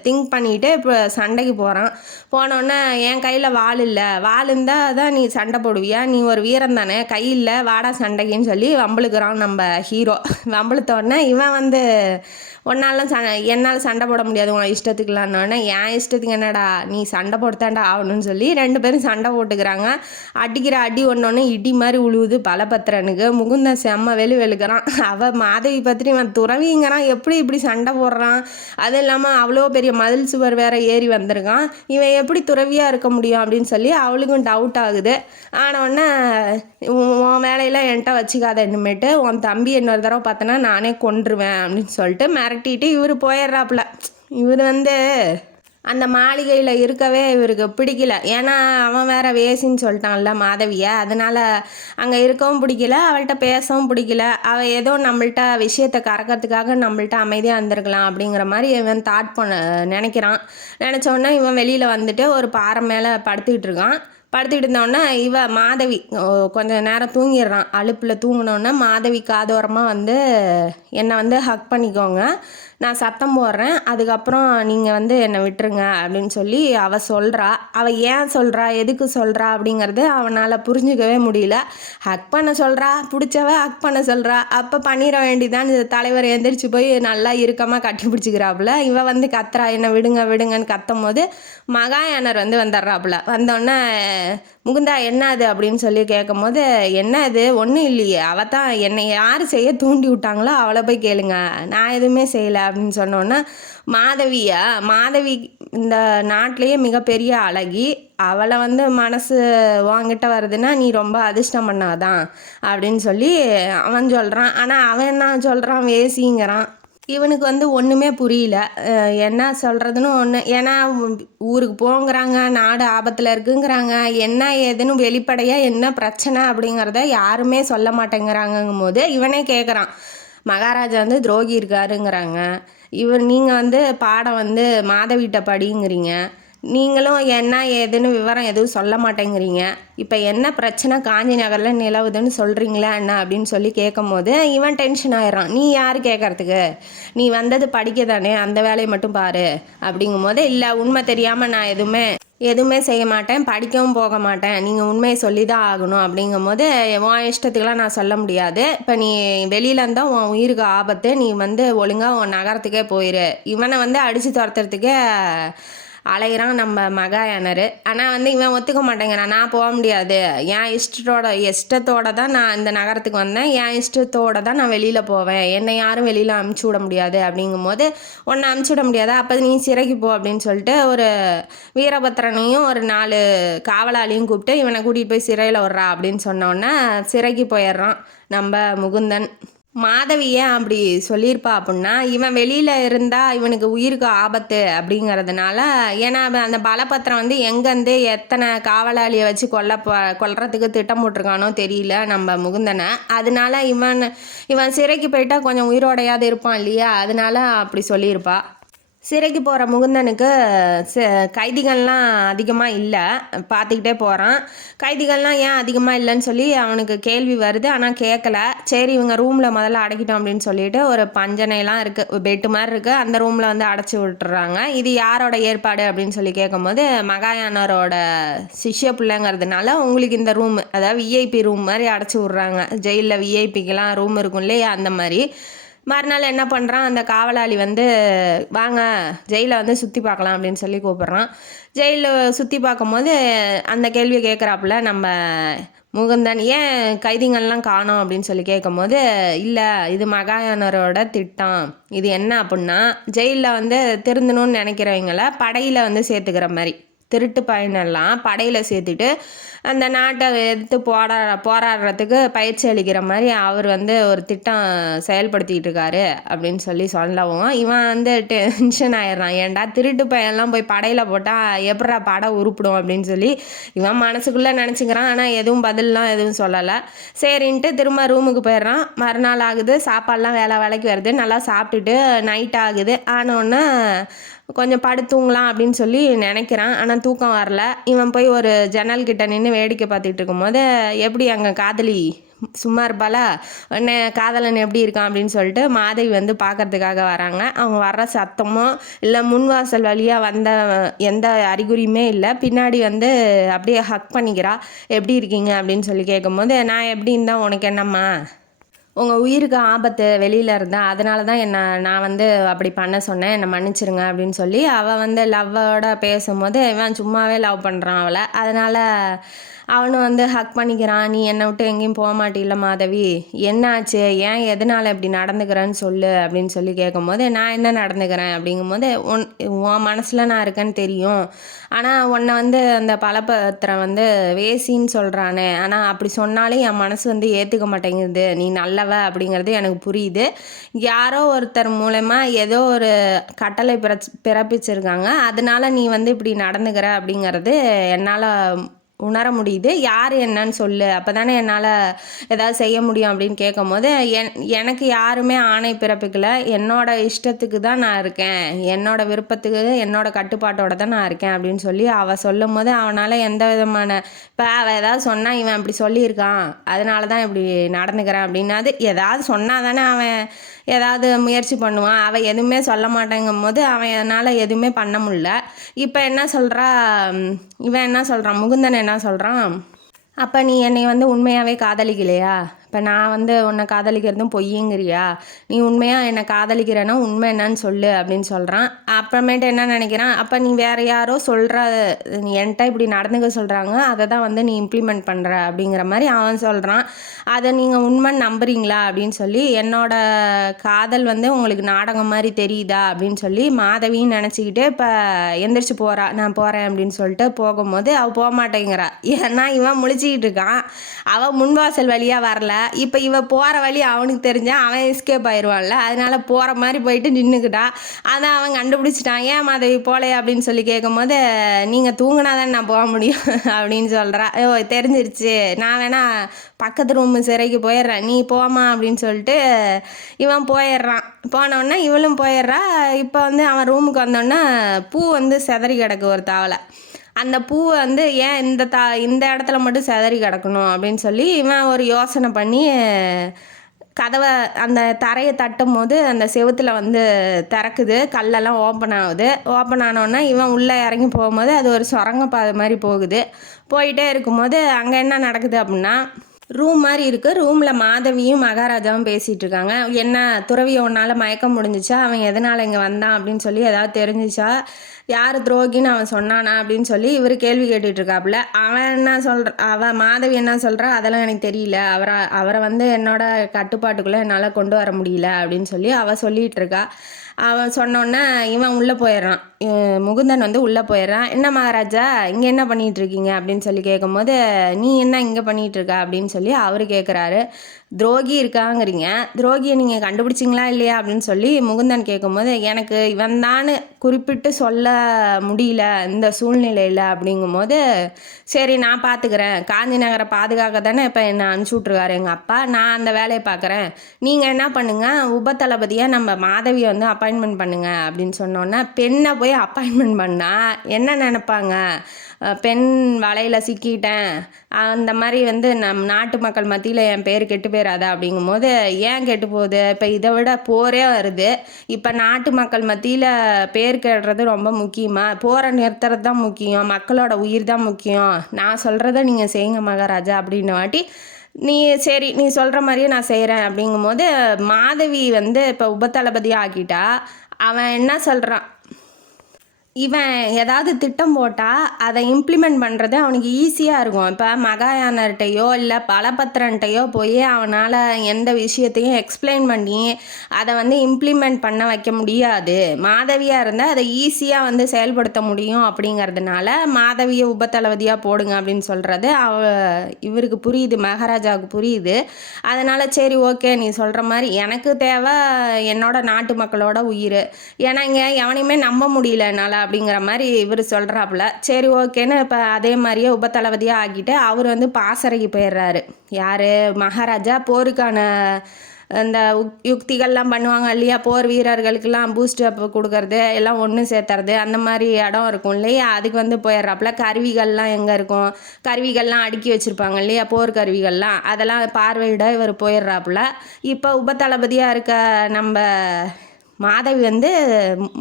திங்க் பண்ணிட்டு இப்போ சண்டைக்கு போகிறான். போனோடனே என் கையில் வாள் இல்லை, வாள் இருந்தால் தான் நீ சண்டை போடுவியா, நீ ஒரு வீரம் தானே, கை இல்லை வாடா சண்டைக்குன்னு சொல்லி வம்பளுக்குறான் நம்ம ஹீரோ. வம்பளுத்தோடனே இவன் வந்து என்னால் சண்டை போட முடியாது உன் இஷ்டத்துக்குலான்னொடனே, என் இஷ்டத்துக்கு என்னடா நீ சண்டை போட்டுத்தாண்டா ஆகணும்னு சொல்லி 2 பேரும் சண்டை போட்டுக்கிறாங்க. அடிக்கிற அடி ஒன்று இடி மாதிரி உழுவுது பலபத்திரனுக்கு. முகுந்தன் செம்ம வெளுக்கிறான். அவள் மாதவி பற்றி இவன் துறவிங்கிறான், எப்படி இப்படி சண்டை போடுறான், அது இல்லாமல் அவ்வளோ பெரிய மதில் சுவர் வேற ஏறி வந்திருக்கான், இவன் எப்படி துறவியாக இருக்க முடியும் அப்படின்னு சொல்லி அவளுக்கும் டவுட் ஆகுது. ஆனவுடனே உன் வேலையெல்லாம் என்கிட்ட வச்சுக்காத, இனிமேட்டு உன் தம்பி இன்னொரு தடவை பார்த்தனா நானே கொன்றுவேன் அப்படின்னு சொல்லிட்டு மிரட்டிட்டு இவர் போயிடுறாப்புல. இவர் வந்து அந்த மாளிகையில் இருக்கவே இவருக்கு பிடிக்கல. ஏன்னா அவன் வேற வேசின்னு சொல்லிட்டான்ல மாதவியை, அதனால் அங்கே இருக்கவும் பிடிக்கல, அவள்கிட்ட பேசவும் பிடிக்கல. அவள் ஏதோ நம்மள்ட்ட விஷயத்தை கறக்கிறதுக்காக நம்மள்ட்ட அமைதியாக இருந்திருக்கலாம் அப்படிங்கிற மாதிரி இவன் நினைக்கிறான். நினச்சோடனே இவன் வெளியில் வந்துட்டு ஒரு பாறை மேலே படுத்துக்கிட்டு இருக்கான். படுத்துக்கிட்டு இருந்தோடனே மாதவி கொஞ்சம் நேரம் தூங்கிடுறான். அலுப்பில் தூங்கினோடனே மாதவி காதோரமாக வந்து என்னை வந்து ஹக் பண்ணிக்கோங்க, நான் சத்தம் போடுறேன், அதுக்கப்புறம் நீங்கள் வந்து என்னை விட்டுருங்க அப்படின்னு சொல்லி அவள் சொல்கிறா. அவள் ஏன் சொல்கிறா, எதுக்கு சொல்கிறா அப்படிங்கிறது அவனால் புரிஞ்சுக்கவே முடியல. ஹக் பண்ண சொல்கிறா, பிடிச்சவ ஹக் பண்ண சொல்கிறா, அப்போ பண்ணிட வேண்டியதான். தலைவர் எந்திரிச்சு போய் நல்லா இறுக்கமாக கட்டி பிடிச்சிக்கிறாப்புல. இவ வந்து கத்துறா, என்னை விடுங்க விடுங்கன்னு கத்தும் போது மகாயானர் வந்து வந்துடுறாப்புல. வந்தோடனே முகுந்தா என்ன அது அப்படின்னு சொல்லி கேட்கும் போது, என்ன இது ஒன்றும் இல்லையே, அவள் தான் என்னை யார் செய்ய தூண்டி விட்டாங்களோ அவளை போய் கேளுங்க, நான் எதுவுமே செய்யலை அப்படின்னு சொன்னோன்னே, மாதவி இந்த நாட்டிலேயே மிகப்பெரிய அழகி, அவளை வந்து மனசு வாங்கிட்ட வருதுன்னா நீ ரொம்ப அதிர்ஷ்டம் பண்ணாதான் அப்படின்னு சொல்லி அவன் சொல்கிறான். ஆனால் அவன் என்ன சொல்கிறான், வேசிங்கிறான். இவனுக்கு வந்து ஒன்றுமே புரியல, என்ன சொல்கிறதுன்னு ஒன்று. ஏன்னா ஊருக்கு போங்கிறாங்க, நாடு ஆபத்தில் இருக்குங்கிறாங்க, என்ன ஏதுன்னு வெளிப்படையாக என்ன பிரச்சனை அப்படிங்கிறத யாருமே சொல்ல மாட்டேங்கிறாங்கங்கும் போது இவனே கேட்குறான். மகாராஜா வந்து துரோகி இருக்காருங்கிறாங்க, நீங்கள் வந்து பாடம் வந்து மாதவிட்ட படிங்கிறீங்க, நீங்களும் என்ன ஏதுன்னு விவரம் எதுவும் சொல்ல மாட்டேங்கிறீங்க, இப்போ என்ன பிரச்சனை காஞ்சி நகரில் நிலவுதுன்னு சொல்கிறீங்களா என்ன அப்படின்னு சொல்லி கேட்கும் போது இவன் டென்ஷன் ஆயிடுறான். நீ யார் கேட்குறதுக்கு, நீ வந்தது படிக்க தானே, அந்த வேலையை மட்டும் பாரு அப்படிங்கும் போது, இல்லை உண்மை தெரியாமல் நான் எதுவுமே செய்ய மாட்டேன், படிக்கவும் போக மாட்டேன், நீங்கள் உண்மையை சொல்லி தான் ஆகணும் அப்படிங்கும் போது, உன் இஷ்டத்துக்கெலாம் நான் சொல்ல முடியாது, இப்போ நீ வெளியில் இருந்தால் உன் உயிருக்கு ஆபத்து, நீ வந்து ஒழுங்காக உன் நகரத்துக்கே போயிரு. இவனை வந்து அடித்து துரத்துறதுக்கே அலைகிறான் நம்ம மகாயானர். ஆனால் வந்து இவன் ஒத்துக்க மாட்டேங்கிறான், நான் போக முடியாது, என் இஷ்டத்தோடு தான் நான் இந்த நகரத்துக்கு வந்தேன், என் இஷ்டத்தோடு தான் நான் வெளியில் போவேன், என்னை யாரும் வெளியில் அமுச்சு விட முடியாது அப்படிங்கும் போது, உன்னை அமுச்சு விட முடியாதா, அப்போ நீ சிறைக்கு போ அப்படின்னு சொல்லிட்டு ஒரு வீரபத்திரனையும் ஒரு 4 காவலாளியும் கூப்பிட்டு இவனை கூட்டிகிட்டு போய் சிறையில் விட்றா அப்படின்னு சொன்னோன்னே சிறைக்கு போயிடுறான் நம்ம முகுந்தன். மாதவி ஏன் அப்படி சொல்லியிருப்பா அப்படின்னா, இவன் வெளியில் இருந்தால் இவனுக்கு உயிருக்கு ஆபத்து அப்படிங்கிறதுனால. ஏன்னா அந்த பலபத்திரம் வந்து எங்கேருந்து எத்தனை காவலாளியை வச்சு கொல்றதுக்கு திட்டம் போட்டிருக்கானோ தெரியல நம்ம முகுந்தனை. அதனால இவன் சிறைக்கு போயிட்டா கொஞ்சம் உயிரோடையாவது இருப்பான் இல்லையா, அதனால அப்படி சொல்லியிருப்பா. சிறைக்கு போகிற முகுந்தனுக்கு கைதிகள்லாம் அதிகமாக இல்லை, பார்த்துக்கிட்டே போகிறான். கைதிகள்லாம் ஏன் அதிகமாக இல்லைன்னு சொல்லி அவனுக்கு கேள்வி வருது, ஆனால் கேட்கல. சரி இவங்க ரூமில் முதல்ல அடைக்கிட்டோம் அப்படின்னு சொல்லிட்டு ஒரு பஞ்சனைலாம் இருக்குது, பெட்டு மாதிரி இருக்குது, அந்த ரூமில் வந்து அடைச்சி விட்டுறாங்க. இது யாரோட ஏற்பாடு அப்படின்னு சொல்லி கேட்கும்போது, மகாயானரோட சிஷ்ய பிள்ளைங்கிறதுனால உங்களுக்கு இந்த ரூம், அதாவது விஐபி ரூம் மாதிரி அடைச்சி விட்றாங்க. ஜெயிலில் விஐபிக்கெலாம் ரூம் இருக்கும் இல்லையா, அந்த மாதிரி மறுநாள் என்ன பண்ணுறான், அந்த காவலாளி வந்து வாங்க ஜெயிலை வந்து சுற்றி பார்க்கலாம் அப்படின்னு சொல்லி கூப்பிட்றான். ஜெயிலில் சுற்றி பார்க்கும்போது அந்த கேள்வியை கேட்குறாப்புல நம்ம முகுந்தன், ஏன் கைதிகள்லாம் காணோம் அப்படின்னு சொல்லி கேட்கும்போது, இல்லை இது மகாயானரோட திட்டம். இது என்ன அப்படின்னா, ஜெயிலில் வந்து திருந்தணும்னு நினைக்கிறவங்கள படையில் வந்து சேர்த்துக்கிற மாதிரி, திருட்டு பயனெல்லாம் படையில் சேர்த்துட்டு அந்த நாட்டை எதிர்த்து போராடுறதுக்கு பயிற்சி அளிக்கிற மாதிரி அவர் வந்து ஒரு திட்டம் செயல்படுத்திக்கிட்டு இருக்காரு அப்படின்னு சொல்லவும் இவன் வந்து டென்ஷன் ஆயிடுறான். ஏன்டா திருட்டு பையன்லாம் போய் படையில் போட்டால் எப்படா படை உருப்பிடும் அப்படின்னு சொல்லி இவன் மனசுக்குள்ளே நினச்சிக்கிறான். ஆனால் எதுவும் பதிலெலாம் எதுவும் சொல்லலை. சரின்ட்டு திரும்ப ரூமுக்கு போயிடுறான். மறுநாள் ஆகுது, சாப்பாடெலாம் வேலைக்கு வருது. நல்லா சாப்பிட்டுட்டு நைட் ஆகுது. ஆனோடனே கொஞ்சம் படுத்தூங்கலாம் அப்படின்னு சொல்லி நினைக்கிறான். ஆனால் தூக்கம் வரல. இவன் போய் ஒரு ஜன்னல் கிட்ட நின்று வேடிக்கை பார்த்துட்டு இருக்கும்போது, எப்படி அங்கே காதலி சும்மா இருப்பாளா, உடனே காதலன் எப்படி இருக்கான் அப்படின்னு சொல்லிட்டு மாதவி வந்து பார்க்கறதுக்காக வராங்க. அவங்க வர்ற சத்தமோ இல்லை முன்வாசல் வழியாக வந்த எந்த அறிகுறியுமே இல்லை. பின்னாடி வந்து அப்படியே ஹக் பண்ணிக்கிறா. எப்படி இருக்கீங்க அப்படின்னு சொல்லி கேட்கும்போது, நான் எப்படி இருந்தால் உனக்கு என்னம்மா, உங்கள் உயிருக்கு ஆபத்து வெளியில் இருந்தால் அதனால தான் நான் வந்து அப்படி பண்ண சொன்னேன், என்னை மன்னிச்சிருங்க அப்படின்னு சொல்லி அவள் வந்து லவ்வோட பேசும்போது இவன் சும்மாவே லவ் பண்ணுறான் அவளை. அதனால் அவனும் வந்து ஹக் பண்ணிக்கிறான். நீ என்னை விட்டு எங்கேயும் போக மாட்டில்ல மாதவி, என்னாச்சு, ஏன் எதனால் இப்படி நடந்துக்கிறேன்னு சொல்லு அப்படின்னு சொல்லி கேட்கும்போது, நான் என்ன நடந்துக்கிறேன் அப்படிங்கும்போது, உன் மனசில் நான் இருக்கேன்னு தெரியும். ஆனால் உன்னை வந்து அந்த பலப்பத்திரம் வந்து வேசின்னு சொல்கிறானே, ஆனால் அப்படி சொன்னாலே என் மனசு வந்து ஏற்றுக்க மாட்டேங்குது. நீ நல்லவ அப்படிங்கிறது எனக்கு புரியுது. யாரோ ஒருத்தர் மூலமா ஏதோ ஒரு கட்டளை பிறப்பிச்சிருக்காங்க. அதனால நீ வந்து இப்படி நடந்துக்கிற அப்படிங்கிறது என்னால் உணர முடியுது. யார் என்னன்னு சொல்லு, அப்போ தானே என்னால் ஏதாவது செய்ய முடியும் அப்படின்னு கேட்கும்போது, எனக்கு யாருமே ஆணை பிறப்பிக்கலை. என்னோட இஷ்டத்துக்கு தான் நான் இருக்கேன், என்னோட விருப்பத்துக்கு என்னோட கட்டுப்பாட்டோட தான் நான் இருக்கேன் அப்படின்னு சொல்லி அவள் சொல்லும் போது அவனால் எந்த விதமான, இப்போ அவள் ஏதாவது சொன்னால் இவன் இப்படி சொல்லியிருக்கான் அதனால தான் இப்படி நடந்துக்கிறேன் அப்படின்னாது ஏதாவது சொன்னால் தானே அவன் ஏதாவது முயற்சி பண்ணுவான். அவள் எதுவுமே சொல்ல மாட்டேங்கும் போது அவனால் எதுவுமே பண்ண முடியல. இப்போ என்ன சொல்கிறா, இவன் என்ன சொல்கிறான், முகுந்தன் என்ன சொல்கிறான், அப்போ நீ என்னை வந்து உண்மையாகவே காதலிக்கலையா, இப்போ நான் வந்து உன்னை காதலிக்கிறதும் பொய்யுங்கிறியா, நீ உண்மையாக என்னை காதலிக்கிறேன்னா உண்மை என்னன்னு சொல்லு அப்படின்னு சொல்கிறான். அப்புறமேட்டு என்ன நினைக்கிறான், அப்போ நீ வேறு யாரோ சொல்கிற, நீ என்கிட்ட இப்படி நடந்துக்க சொல்கிறாங்க, அதை தான் வந்து நீ இம்ப்ளிமெண்ட் பண்ணுற அப்படிங்கிற மாதிரி அவன் சொல்கிறான். அதை நீங்கள் உண்மைன்னு நம்புறீங்களா அப்படின்னு சொல்லி, என்னோட காதல் வந்து உங்களுக்கு நாடகம் மாதிரி தெரியுதா அப்படின்னு சொல்லி மாதவின்னு நினச்சிக்கிட்டு இப்போ எந்திரிச்சு போகிறா. நான் போகிறேன் அப்படின்னு சொல்லிட்டு போகும்போது அவள் போக மாட்டேங்கிறா. ஏன்னா இவன் முழிச்சிக்கிட்டு இருக்கான். அவள் முன்வாசல் வழியாக வரல. இப்போ இவ போகிற வழி அவனுக்கு தெரிஞ்சால் அவன் எஸ்கேப் ஆயிடுவான்ல. அதனால போகிற மாதிரி போயிட்டு நின்றுக்கிட்டா. அதான் அவன் கண்டுபிடிச்சிட்டான். ஏன் மாதவி போகலையா அப்படின்னு சொல்லி கேட்கும்போது, நீங்கள் தூங்கினாதான் நான் போக முடியும் அப்படின்னு சொல்கிறா. ஓ தெரிஞ்சிருச்சு, நான் வேணா பக்கத்து ரூமு சிறைக்கு போயிடுறேன், நீ போமா அப்படின்னு சொல்லிட்டு இவன் போயிடுறான். போனோடனே இவளும் போயிடுறா. இப்போ வந்து அவன் ரூமுக்கு வந்தோடனே பூ வந்து செதறி கிடக்கு ஒரு தாவலை. அந்த பூவை வந்து ஏன் இந்த இடத்துல மட்டும் செதறி கிடக்கணும் அப்படின்னு சொல்லி இவன் ஒரு யோசனை பண்ணி கதவை அந்த தரையை தட்டும் போது அந்த செவுத்தில் வந்து திறக்குது, கல்லெல்லாம் ஓப்பன் ஆகுது. ஓப்பன் ஆனோடனே இவன் உள்ளே இறங்கி போகும்போது அது ஒரு சுரங்கப்பாதை மாதிரி போகுது. போயிட்டே இருக்கும்போது அங்கே என்ன நடக்குது அப்படின்னா, ரூம் மாதிரி இருக்குது. ரூமில் மாதவியும் மகாராஜாவும் பேசிகிட்டு இருக்காங்க. என்ன துறவியை ஒன்றால் மயக்கம் முடிஞ்சிச்சா, அவன் எதனால் இங்கே வந்தான் அப்படின்னு சொல்லி ஏதாவது தெரிஞ்சிச்சா, யார் துரோகின்னு அவன் சொன்னானா அப்படின்னு சொல்லி இவர் கேள்வி கேட்டுட்ருக்காப்புல. அவன் என்ன அவன் மாதவி என்ன சொல்கிறா, அதெல்லாம் எனக்கு தெரியல, அவரை வந்து என்னோட கட்டுப்பாட்டுக்குள்ளே என்னால் கொண்டு வர முடியல அப்படின்னு சொல்லி அவள் சொல்லிகிட்டு இருக்கா. அவன் சொன்னோன்னே இவன் உள்ளே போயிடுறான். முகுந்தன் வந்து உள்ளே போயிடுறான். என்ன மகாராஜா இங்கே என்ன பண்ணிகிட்டு இருக்கீங்க அப்படின்னு சொல்லி கேட்கும்போது, நீ என்ன இங்கே பண்ணிகிட்ருக்க அப்படின்னு சொல்லி அவர் கேட்குறாரு. துரோகி இருக்காங்கிறீங்க, துரோகியை நீங்கள் கண்டுபிடிச்சிங்களா இல்லையா அப்படின்னு சொல்லி முகுந்தன் கேட்கும்போது, எனக்கு இவன் தான் குறிப்பிட்டு சொல்ல முடியல இந்த சூழ்நிலையில் அப்படிங்கும்போது, சரி நான் பார்த்துக்கிறேன், காஞ்சி நகரை பாதுகாக்க தானே இப்போ என்னை அனுப்பிச்சி விட்ருக்காரு எங்கள் அப்பா, நான் அந்த வேலையை பார்க்குறேன், நீங்கள் என்ன பண்ணுங்கள், உபதளபதியாக நம்ம மாதவியை வந்து அப்பாயின்மெண்ட் பண்ணுங்கள் அப்படின்னு சொன்னோன்னே, பெண்ணை போய் அப்பாயின்மெண்ட் பண்ணால் என்ன நினைப்பாங்க, பெண் வலையில் சிக்கிட்டேன் அந்த மாதிரி வந்து நம் நாட்டு மக்கள் மத்தியில் என் பேர் கெட்டு போயிடாதா அப்படிங்கும்போது, ஏன் கெட்டு போகுது, இப்போ இதை விட போரே வருது, இப்போ நாட்டு மக்கள் மத்தியில் பேர் கெடுறது ரொம்ப முக்கியமாக, போரை நிறுத்துறது தான் முக்கியம், மக்களோட உயிர் தான் முக்கியம், நான் சொல்கிறத நீங்கள் செய்யுங்க மகாராஜா அப்படின்னு வாட்டி நீ சரி நீ சொல்கிற மாதிரியே நான் செய்கிறேன் அப்படிங்கும்போது மாதவி வந்து இப்போ உபதளபதியாக ஆக்கிட்டா. அவன் என்ன சொல்கிறான், இவன் ஏதாவது திட்டம் போட்டால் அதை இம்ப்ளிமெண்ட் பண்ணுறது அவனுக்கு ஈஸியாக இருக்கும். இப்போ மகாயானர்கிட்டையோ இல்லை பலபத்திரன்ட்டையோ போய் அவனால் எந்த விஷயத்தையும் எக்ஸ்பிளைன் பண்ணி அதை வந்து இம்ப்ளிமெண்ட் பண்ண வைக்க முடியாது. மாதவியாக இருந்தால் அதை ஈஸியாக வந்து செயல்படுத்த முடியும். அப்படிங்கிறதுனால மாதவியை உபதளபதியாக போடுங்க அப்படின்னு சொல்கிறது இவருக்கு புரியுது, மகாராஜாவுக்கு புரியுது. அதனால் சரி ஓகே நீ சொல்கிற மாதிரி எனக்கு தேவை என்னோட நாட்டு மக்களோட உயிர். ஏன்னா இங்கே எவனையுமே நம்ப முடியல என்னால் அப்படிங்கிற மாதிரி இவர் சொல்கிறாப்புல. சரி ஓகேன்னு இப்போ அதே மாதிரியே உபதளபதியாக ஆக்கிட்டு அவர் வந்து பாசறைக்கு போயிடுறாரு. யார், மகாராஜா. போருக்கான இந்த யுக்திகள்லாம் பண்ணுவாங்க இல்லையா, போர் வீரர்களுக்கெல்லாம் பூஸ்ட் அப் கொடுக்கறது எல்லாம் ஒன்று சேர்த்துறது அந்த மாதிரி இடம் இருக்கும் இல்லையா, அதுக்கு வந்து போயிடுறாப்புல. கருவிகள்லாம் எங்கே இருக்கும், கருவிகள்லாம் அடுக்கி வச்சுருப்பாங்க இல்லையா, போர் கருவிகள்லாம், அதெல்லாம் பார்வையிட இவர் போயிடுறாப்புல. இப்போ உபதளபதியாக இருக்க நம்ம மாதவி வந்து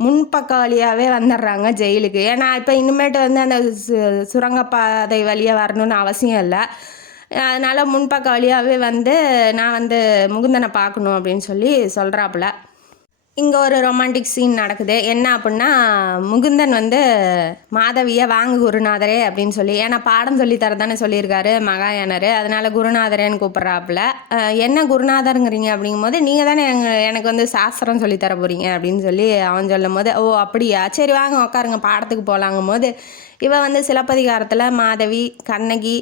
முன்பக்க வழியாகவே வந்துடுறாங்க ஜெயிலுக்கு. ஏன்னா இப்போ இனிமேட்டு வந்து அந்த சுரங்கப்பாதை வழியாக வரணும்னு அவசியம் இல்லை. அதனால் முன்பக்க வழியாகவே வந்து நான் வந்து முகுந்தனை பார்க்கணும் அப்படின்னு சொல்லி சொல்கிறாப்புல. இங்கே ஒரு ரொமான்டிக் சீன் நடக்குது. என்ன அப்படின்னா, முகுந்தன் வந்து மாதவியை வாங்க குருநாதரே அப்படின்னு சொல்லி, ஏன்னா பாடம் சொல்லி தரதானே சொல்லியிருக்காரு மகாயானர், அதனால் குருநாதரேன்னு கூப்பிட்றாப்புல. என்ன குருநாதருங்கிறீங்க அப்படிங்கும்போது, நீங்கள் தானே எனக்கு வந்து சாஸ்திரம் சொல்லித்தர போகிறீங்க அப்படின்னு சொல்லி அவன் சொல்லும் போது, ஓ அப்படியா, சரி வாங்க உட்காருங்க பாடத்துக்கு போகலாங்கும் போது, இவன் வந்து சிலப்பதிகாரத்தில் மாதவி கண்ணகி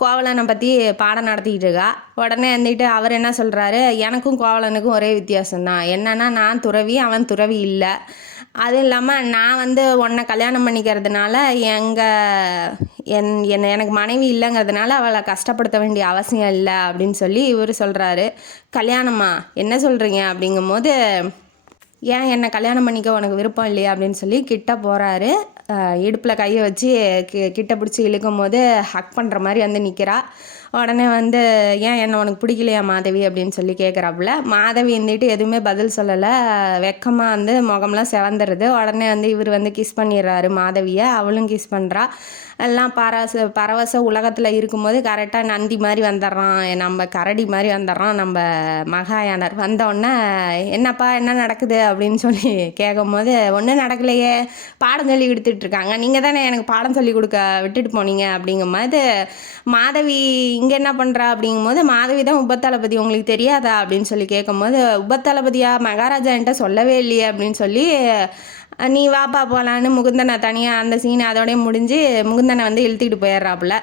கோவலனை பற்றி பாடம் நடத்திக்கிட்டு இருக்கா. உடனே வந்துட்டு அவர் என்ன சொல்கிறாரு, எனக்கும் கோவலனுக்கும் ஒரே வித்தியாசம்தான். என்னன்னா நான் துறவி, அவன் துறவி இல்லை. அதுவும் இல்லாமல் நான் வந்து உன்னை கல்யாணம் பண்ணிக்கிறதுனால எனக்கு மனைவி இல்லைங்கிறதுனால அவளை கஷ்டப்படுத்த வேண்டிய அவசியம் இல்லை அப்படின்னு சொல்லி இவர் சொல்கிறாரு. கல்யாணமா, என்ன சொல்கிறீங்க அப்படிங்கும்போது, ஏன் என்னை கல்யாணம் பண்ணிக்க உனக்கு விருப்பம் இல்லையா அப்படின்னு சொல்லி கிட்ட போகிறாரு. இடுப்பில் கையை வச்சு கிட்ட பிடிச்சி இழுக்கும் போது ஹக் பண்ணுற மாதிரி வந்து நிற்கிறா. உடனே வந்து ஏன் என்ன உனக்கு பிடிக்கலையா மாதவி அப்படின்னு சொல்லி கேட்குறாப்புல. மாதவி இருந்துட்டு எதுவுமே பதில் சொல்லலை. வெக்கமாக வந்து முகம்லாம் செவந்துடுது. உடனே வந்து இவர் வந்து கிஸ் பண்ணிடுறாரு மாதவியை. அவளும் கிஸ் பண்ணுறா. எல்லாம் பரவச உலகத்தில் இருக்கும்போது கரெக்டாக நந்தி மாதிரி வந்துடுறான், நம்ம கரடி மாதிரி வந்துடுறான் நம்ம மகாயானர். வந்தோடனே என்னப்பா என்ன நடக்குது அப்படின்னு சொல்லி கேட்கும் போது, ஒன்றும் நடக்கலையே, பாடம் சொல்லி கொடுத்துட்ருக்காங்க, நீங்கள் தானே எனக்கு பாடம் சொல்லி கொடுக்க விட்டுட்டு போனீங்க அப்படிங்கும் போது, மாதவி இங்கே என்ன பண்ணுறா அப்படிங்கும்போது, மாதவி தான் உபதளபதி உங்களுக்கு தெரியாதா அப்படின்னு சொல்லி கேட்கும் போது, உபதளபதியா மகாராஜா என்கிட்ட சொல்லவே இல்லையே அப்படின்னு சொல்லி, நீ வாப்பா போகலான்னு முகுந்தனை தனியாக அந்த சீனை அதோடய முடிஞ்சு முகுந்தனை வந்து இழுத்திட்டு போயிடுறாப்புல.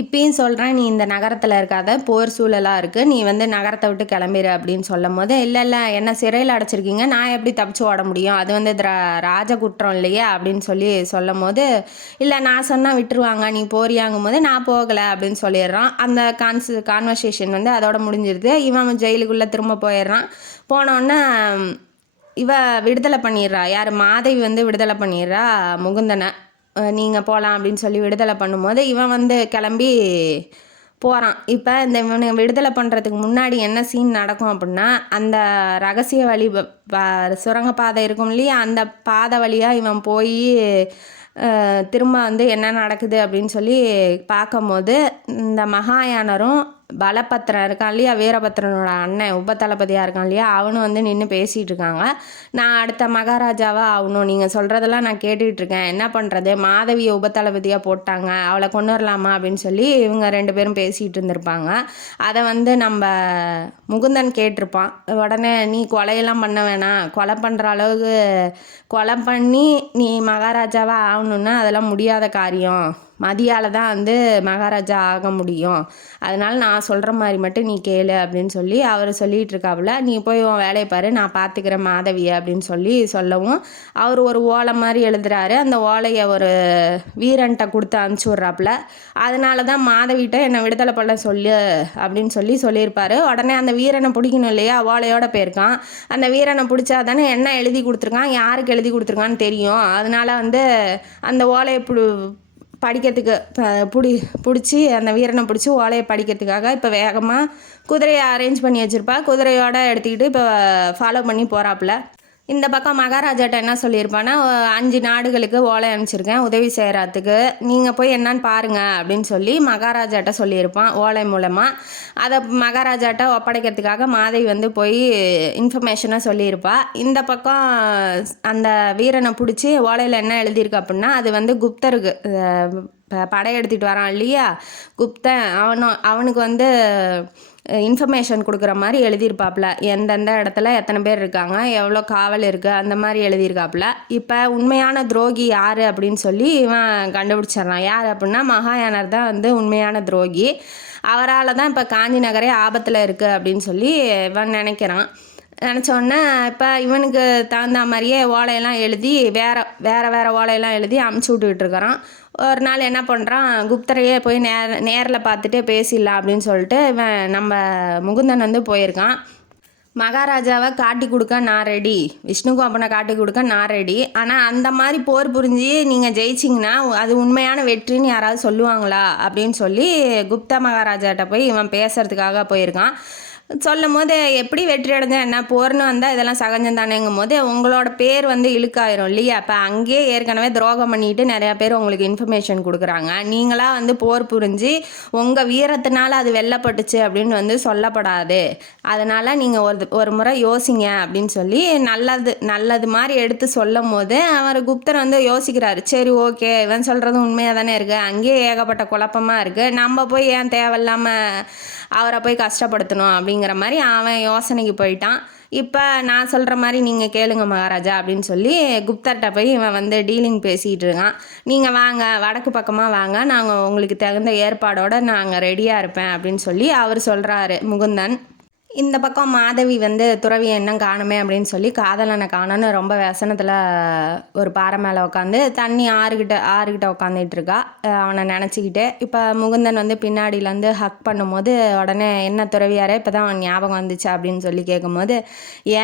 இப்பயும் சொல்கிறேன், நீ இந்த நகரத்தில் இருக்காத, போர் சூழலாக இருக்குது, நீ வந்து நகரத்தை விட்டு கிளம்பிடு அப்படின்னு சொல்லும் போது, இல்லை என்ன சிறையில் அடைச்சிருக்கீங்க, நான் எப்படி தப்பிச்சு ஓட முடியும், அது வந்து ராஜ குற்றம் இல்லையா அப்படின்னு சொல்லி சொல்லும் போது, இல்லை நான் சொன்னால் விட்டுருவாங்க, நீ போறியாங்கும் போது நான் போகலை அப்படின்னு சொல்லிடுறான். அந்த கான்வர்சேஷன் வந்து அதோட முடிஞ்சிருது. இவன் ஜெயிலுக்குள்ளே திரும்ப போயிடுறான். போனோடனே இவ விடுதலை பண்ணிடுறா. யார், மாதவி வந்து விடுதலை பண்ணிடுறா முகுந்தனை. நீங்கள் போகலாம் அப்படின்னு சொல்லி விடுதலை பண்ணும்போது இவன் வந்து கிளம்பி போகிறான். இப்போ இந்த இவனை விடுதலை பண்ணுறதுக்கு முன்னாடி என்ன சீன் நடக்கும் அப்படின்னா, அந்த ரகசிய வழி சுரங்கப்பாதை இருக்கும் இல்லையா, அந்த பாதை வழியாக இவன் போய் திரும்ப வந்து என்ன நடக்குது அப்படின்னு சொல்லி பார்க்கும்போது, இந்த மகாயானரும் பலபத்திரன் இருக்கான் இல்லையா, வீரபத்திரனோட அண்ணன் உபதளபதியாக இருக்கான் இல்லையா, அவனும் வந்து நின்று பேசிகிட்டு இருக்காங்க. நான் அடுத்த மகாராஜாவாக ஆகணும், நீங்கள் சொல்கிறதெல்லாம் நான் கேட்டுட்ருக்கேன், என்ன பண்ணுறது, மாதவியை உபதளபதியாக போட்டாங்க, அவளை கொண்டு வரலாமா அப்படின்னு சொல்லி இவங்க 2 பேரும் பேசிகிட்டு இருந்திருப்பாங்க. அதை வந்து நம்ம முகுந்தன் கேட்டிருப்பான். உடனே நீ கொலையெல்லாம் பண்ண வேணாம், கொலை பண்ணுற அளவுக்கு கொலை பண்ணி நீ மகாராஜாவாக ஆகணுன்னா அதெல்லாம் முடியாத காரியம், மதியால் தான் வந்து மகாராஜா ஆக முடியும், அதனால் நான் சொல்கிற மாதிரி மட்டும் நீ கேளு அப்படின்னு சொல்லி அவர் சொல்லிகிட்டு இருக்காப்புல. நீ போய் உன் வேலையை பாரு, நான் பார்த்துக்கிறேன் மாதவியை அப்படின்னு சொல்லவும், அவர் ஒரு ஓலை மாதிரி எழுதுறாரு. அந்த ஓலையை ஒரு வீரன்ட்ட கொடுத்து அனுப்பிச்சி விட்றாப்புல. அதனால தான் மாதவிட்ட என்னை விடுதலை பண்ண சொல்லு அப்படின்னு சொல்லியிருப்பார். உடனே அந்த வீரனை பிடிக்கணும் இல்லையா, ஓலையோட போயிருக்கான். அந்த வீரனை பிடிச்சா தானே என்ன எழுதி கொடுத்துருக்கான், யாருக்கு எழுதி கொடுத்துருக்கான்னு தெரியும். அதனால வந்து அந்த ஓலையை படிக்கிறதுக்கு பிடிச்சி அந்த வீரனை பிடிச்சி ஓலையை படிக்கிறதுக்காக இப்போ வேகமாக குதிரையை அரேஞ்ச் பண்ணி வச்சுருப்பா. குதிரையோடு எடுத்துக்கிட்டு இப்போ ஃபாலோ பண்ணி போகிறாப்புல. இந்த பக்கம் மகாராஜாட்ட என்ன சொல்லியிருப்பான்னா 5 நாடுகளுக்கு ஓலை அனுப்பிச்சிருக்கேன் உதவி செய்கிறதுக்கு, நீங்கள் போய் என்னன்னு பாருங்கள் அப்படின்னு சொல்லி மகாராஜாட்ட சொல்லியிருப்பான் ஓலை மூலமாக. அதை மகாராஜாட்ட ஒப்படைக்கிறதுக்காக மாதவி வந்து போய் இன்ஃபர்மேஷனை சொல்லியிருப்பா. இந்த பக்கம் அந்த வீரனை பிடிச்சி ஓலையில் என்ன எழுதியிருக்கு அப்படின்னா, அது வந்து குப்தருக்கு படையெடுத்துட்டு வரான் இல்லையா குப்தன், அவனுக்கு வந்து இன்ஃபர்மேஷன் கொடுக்குற மாதிரி எழுதியிருப்பாப்புல. எந்தெந்த இடத்துல எத்தனை பேர் இருக்காங்க, எவ்வளோ காவல் இருக்குது, அந்த மாதிரி எழுதியிருக்காப்புல. இப்போ உண்மையான துரோகி யார் அப்படின்னு சொல்லி இவன் கண்டுபிடிச்சிட்றான். யார் அப்படின்னா மகாயானர் தான் வந்து உண்மையான துரோகி. அவரால் தான் இப்போ காஞ்சி நகரே ஆபத்தில் இருக்குது அப்படின்னு சொல்லி இவன் நினைக்கிறான். நினச்சோடனே இப்போ இவனுக்கு தகுந்த மாதிரியே ஓலையெல்லாம் எழுதி வேறு ஓலையெல்லாம் எழுதி அமுச்சு விட்டுக்கிட்டுருக்கிறான். ஒரு நாள் என்ன பண்ணுறான், குப்தரையே போய் நேரில் பார்த்துட்டே பேசிடலாம் அப்படின்னு சொல்லிட்டு இவன் நம்ம முகுந்தன் வந்து போயிருக்கான். மகாராஜாவை காட்டி கொடுக்க நான் ரெடி, விஷ்ணுகோபனை காட்டி கொடுக்க நான் ரெடி. ஆனால் அந்த மாதிரி போர் புரிஞ்சு நீங்கள் ஜெயிச்சிங்கன்னா அது உண்மையான வெற்றின்னு யாராவது சொல்லுவாங்களா அப்படின்னு சொல்லி குப்த மகாராஜாட்ட போய் இவன் பேசுகிறதுக்காக போயிருக்கான். சொல்லும் போது எப்படி வெற்றி அடைஞ்சா என்ன, போர்னு வந்தால் இதெல்லாம் சகஜம் தானேங்கும் போது உங்களோட பேர் வந்து இழுக்காயிரும் இல்லையா. அப்போ அங்கேயே ஏற்கனவே துரோகம் பண்ணிட்டு நிறையா பேர் உங்களுக்கு இன்ஃபர்மேஷன் கொடுக்குறாங்க. நீங்களாக வந்து போர் புரிஞ்சு உங்கள் வீரத்தினால அது வெல்லப்பட்டுச்சு அப்படின்னு வந்து சொல்லப்படாது. அதனால் நீங்கள் ஒரு முறை யோசிங்க அப்படின்னு சொல்லி நல்லது மாதிரி எடுத்து சொல்லும் போது அவர் குப்தர் வந்து யோசிக்கிறாரு. சரி ஓகே, இவன் சொல்கிறது உண்மையாக தானே இருக்குது, அங்கேயே ஏகப்பட்ட குழப்பமாக இருக்குது, நம்ம போய் ஏன் தேவையில்லாமல் அவரை போய் கஷ்டப்படுத்தணும் அப்படிங்கிற மாதிரி அவன் யோசனைக்கு போயிட்டான். இப்போ நான் சொல்கிற மாதிரி நீங்கள் கேளுங்க மகாராஜா அப்படின்னு சொல்லி குப்தர்கிட்ட போய் இவன் வந்து டீலிங் பேசிகிட்டு இருக்கான். நீங்கள் வாங்க, வடக்கு பக்கமாக வாங்க, நாங்கள் உங்களுக்கு தகுந்த ஏற்பாடோடு நாங்கள் ரெடியாக இருப்பேன் அப்படின்னு சொல்லி அவர் சொல்கிறாரு முகுந்தன். இந்த பக்கம் மாதவி வந்து துறவி என்ன காணுமே அப்படின்னு சொல்லி காதலனை காணோன்னு ரொம்ப व्यसனத்தில் ஒரு பாறை மேலே உட்காந்து தண்ணி ஆறுகிட்ட உட்காந்துட்டு இருக்கா அவனை நினச்சிக்கிட்டே. இப்போ முகுந்தன் வந்து பின்னாடியிலேருந்து ஹக் பண்ணும்போது உடனே என்ன துறவியாரே இப்போ தான் அவன் ஞாபகம் வந்துச்சு அப்படின்னு சொல்லி கேட்கும்போது,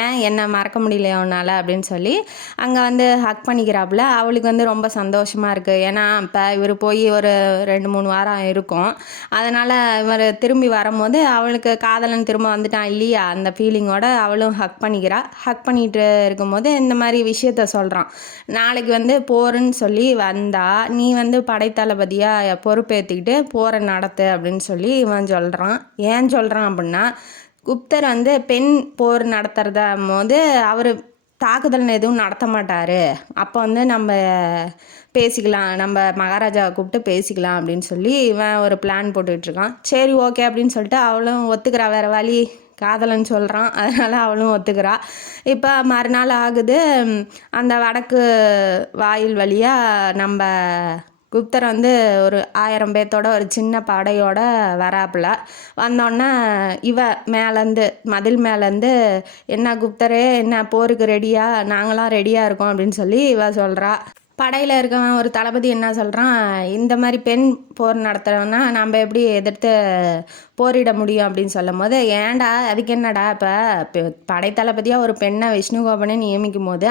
ஏன் என்னை மறக்க முடியலையா உன்னால் அப்படின்னு சொல்லி அங்கே வந்து ஹக் பண்ணிக்கிறாப்புல. அவளுக்கு வந்து ரொம்ப சந்தோஷமாக இருக்குது. ஏன்னா இப்போ இவர் போய் ஒரு 2-3 வாரம் இருக்கும். அதனால் இவர் திரும்பி வரும்போது அவளுக்கு காதலன் திரும்ப வந்துட்டான் இல்லையா, அந்த ஃபீலிங்கோட அவளும் ஹக் பண்ணிட்டு இருக்கும்போது இந்த மாதிரி விஷயத்த சொல்கிறான். நாளைக்கு வந்து போருன்னு சொல்லி வந்தா நீ வந்து படைத்தளபதியாக பொறுப்பேற்றுக்கிட்டு போரை நடத்து அப்படின்னு சொல்லி இவன் சொல்கிறான். ஏன் சொல்கிறான் அப்படின்னா, குப்தர் வந்து பெண் போர் நடத்துறத போது அவர் தாக்குதல் எதுவும் நடத்த மாட்டார். அப்போ வந்து நம்ம பேசிக்கலாம், நம்ம மகாராஜாவை கூப்பிட்டு பேசிக்கலாம் அப்படின்னு சொல்லி இவன் ஒரு பிளான் போட்டுட்ருக்கான். சரி ஓகே அப்படின்னு சொல்லிட்டு அவளும் ஒத்துக்கிறா. வேறு வழி, காதலன்னு சொல்கிறான், அதனால் அவளும் ஒத்துக்கிறா. இப்போ மறுநாள் ஆகுது. அந்த வடக்கு வாயில் வழியாக நம்ம குப்தர் வந்து ஒரு 1000 பேர்த்தோட ஒரு சின்ன படையோட வராப்புல. வந்தோடனே மேலேருந்து மதில் மேலேருந்து, என்ன குப்தரே என்ன போருக்கு ரெடியா, நாங்களாம் ரெடியாக இருக்கோம் அப்படின்னு சொல்லி சொல்கிறா. படையில் இருக்கவன் ஒரு தளபதி என்ன சொல்கிறான், இந்த மாதிரி பெண் போர் நடத்துகிறவன்னா நம்ம எப்படி எதிர்த்து போரிட முடியும் அப்படின்னு சொல்லும் போது, ஏன்டா அதுக்கு என்னடா, இப்போ படைத்தளபதியாக ஒரு பெண்ணை விஷ்ணுகோபனை நியமிக்கும் போது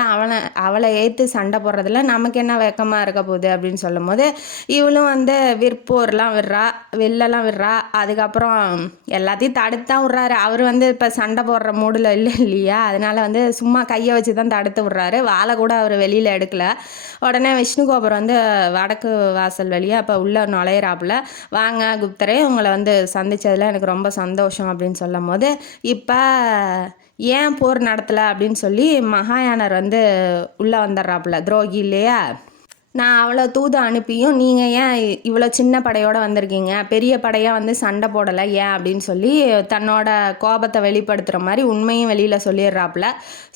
அவளை ஏற்று சண்டை போடுறதுல நமக்கு என்ன வெக்கமாக இருக்க போகுது அப்படின்னு சொல்லும் போது, இவளும் வந்து விற்போர்லாம் வெளிலலாம் விடுறா. அதுக்கப்புறம் எல்லாத்தையும் தடுத்தான் விட்றாரு. அவர் வந்து இப்போ சண்டை போடுற மூடில் இல்லையா, அதனால் வந்து சும்மா கையை வச்சு தான் தடுத்து விட்றாரு. வாழை கூட அவர் வெளியில் எடுக்கல. உடனே விஷ்ணுகோபர் வந்து வடக்கு வாசல் வழியாக இப்போ உள்ளே நுழையிறாப்புல. வாங்க குப்தரே, உங்களை வந்து சந்தித்ததில் எனக்கு ரொம்ப சந்தோஷம் அப்படின்னு சொல்லும் போது, இப்போ ஏன் போர் நடத்தலை அப்படின்னு சொல்லி மகாயானர் வந்து உள்ளே வந்துடுறாப்புல. துரோகி இல்லையா, நான் அவ்வளோ தூது அனுப்பியும் நீங்கள் ஏன் இவ்வளோ சின்ன படையோடு வந்திருக்கீங்க, பெரிய படையாக வந்து சண்டை போடலை ஏன் அப்படின்னு சொல்லி தன்னோட கோபத்தை வெளிப்படுத்துகிற மாதிரி உண்மையும் வெளியில் சொல்லிடுறாப்புல.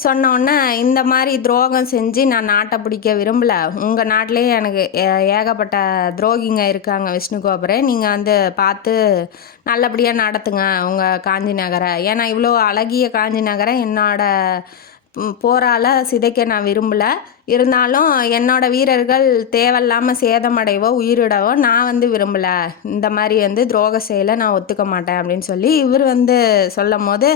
சொன்னோன்னே, இந்த மாதிரி துரோகம் செஞ்சு நான் நாட்டை பிடிக்க விரும்பலை, உங்கள் நாட்டிலே எனக்கு ஏகப்பட்ட துரோகிங்க இருக்காங்க விஷ்ணுகோபுரே, நீங்கள் வந்து பார்த்து நல்லபடியாக நடத்துங்க உங்கள் காஞ்சி நகரை. ஏன்னா இவ்வளோ அழகிய காஞ்சி நகரை என்னோட போரால் சிதைக்க நான் விரும்பலை. இருந்தாலும் என்னோடய வீரர்கள் தேவையில்லாமல் சேதமடைவோ உயிரிடவோ நான் வந்து விரும்பலை. இந்த மாதிரி வந்து துரோக செயலை நான் ஒத்துக்க மாட்டேன் அப்படின்னு சொல்லி இவர் வந்து சொல்லும் போது,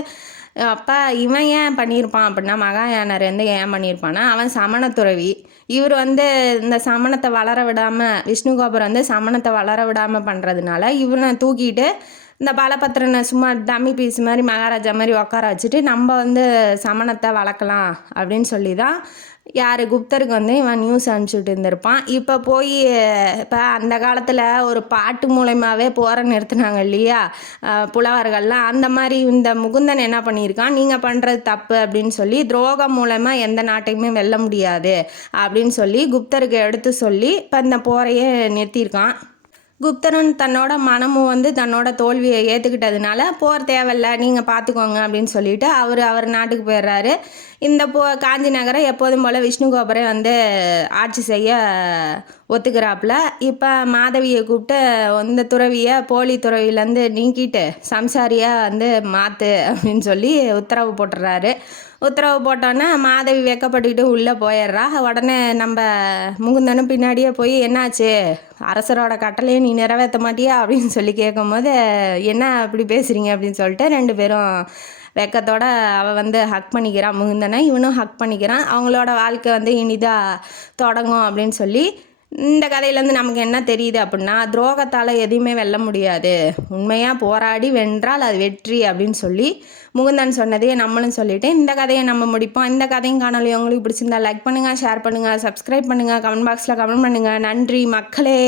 அப்போ இவன் ஏன் பண்ணியிருப்பான் அப்படின்னா, மகாயானர் வந்து ஏன் பண்ணியிருப்பான்னா, அவன் சமணத்துறவி. இவர் வந்து இந்த சமணத்தை வளர விடாமல், விஷ்ணுகோபுரம் வந்து சமணத்தை வளர விடாமல் பண்ணுறதுனால இவனை தூக்கிட்டு இந்த பலபத்திரனை சும்மா டம்மி பீஸ் மாதிரி மகாராஜா மாதிரி உட்கார வச்சுட்டு நம்ம வந்து சமணத்தை வளர்க்கலாம் அப்படின்னு சொல்லி தான் யார் குப்தருக்கு வந்து இவன் நியூஸ் அனுப்பிச்சுட்டு இருந்திருப்பான். இப்போ போய் இப்போ அந்த காலத்தில் ஒரு பாட்டு மூலயமாவே போரை நிறுத்தினாங்க இல்லையா புலவர்கள்லாம், அந்த மாதிரி இந்த முகுந்தன் என்ன பண்ணியிருக்கான், நீங்கள் பண்ணுறது தப்பு அப்படின்னு சொல்லி துரோகம் மூலமாக எந்த நாட்டையுமே வெல்ல முடியாது அப்படின்னு சொல்லி குப்தருக்கு எடுத்து சொல்லி இப்போ இந்த போரையே நிறுத்தியிருக்கான். குப்தரன் தன்னோட மனமும் வந்து தன்னோட தோல்வியை ஏற்றுக்கிட்டதுனால போர் தேவையில்ல நீங்கள் பார்த்துக்கோங்க அப்படின்னு சொல்லிட்டு அவர் நாட்டுக்கு போயிடுறாரு. இந்த காஞ்சி நகரை எப்போதும் போல் விஷ்ணுகோபுரை வந்து ஆட்சி செய்ய ஒத்துக்கிறாப்புல. இப்போ மாதவியை கூப்பிட்டு இந்த துறவியை போலி துறவிலேருந்து நீக்கிட்டு சம்சாரியாக வந்து மாற்று அப்படின்னு சொல்லி உத்தரவு போட்டுறாரு. உத்தரவு போட்டோன்னே மாதவி வெக்கப்பட்டுக்கிட்டு உள்ளே போயிடுறா. உடனே நம்ம முகுந்தனும் பின்னாடியே போய் என்னாச்சு, அரசரோட கட்டளையை நீ நிறைவேற்ற மாட்டியா அப்படின்னு சொல்லி கேட்கும்போது என்ன அப்படி பேசுகிறீங்க அப்படின்னு சொல்லிட்டு 2 பேரும் வெக்கத்தோட அவள் வந்து ஹக் பண்ணிக்கிறான் முகுந்தனை, இவனும் ஹக் பண்ணிக்கிறான். அவங்களோட வாழ்க்கை வந்து இனிதாக தொடங்கும் அப்படின்னு சொல்லி இந்த கதையிலேருந்து நமக்கு என்ன தெரியுது அப்படின்னா, துரோகத்தால் எதையுமே வெல்ல முடியாது, உண்மையாக போராடி வென்றால் அது வெற்றி அப்படின்னு சொல்லி முகுந்தன் சொன்னதையே நம்மளும் சொல்லிவிட்டு இந்த கதையை நம்ம முடிப்போம். இந்த கதையும் காணொலி உங்களுக்கு பிடிச்சிருந்தா லைக் பண்ணுங்கள், ஷேர் பண்ணுங்கள், சப்ஸ்கிரைப் பண்ணுங்கள், கமெண்ட் பாக்ஸில் கமெண்ட் பண்ணுங்கள். நன்றி மக்களே.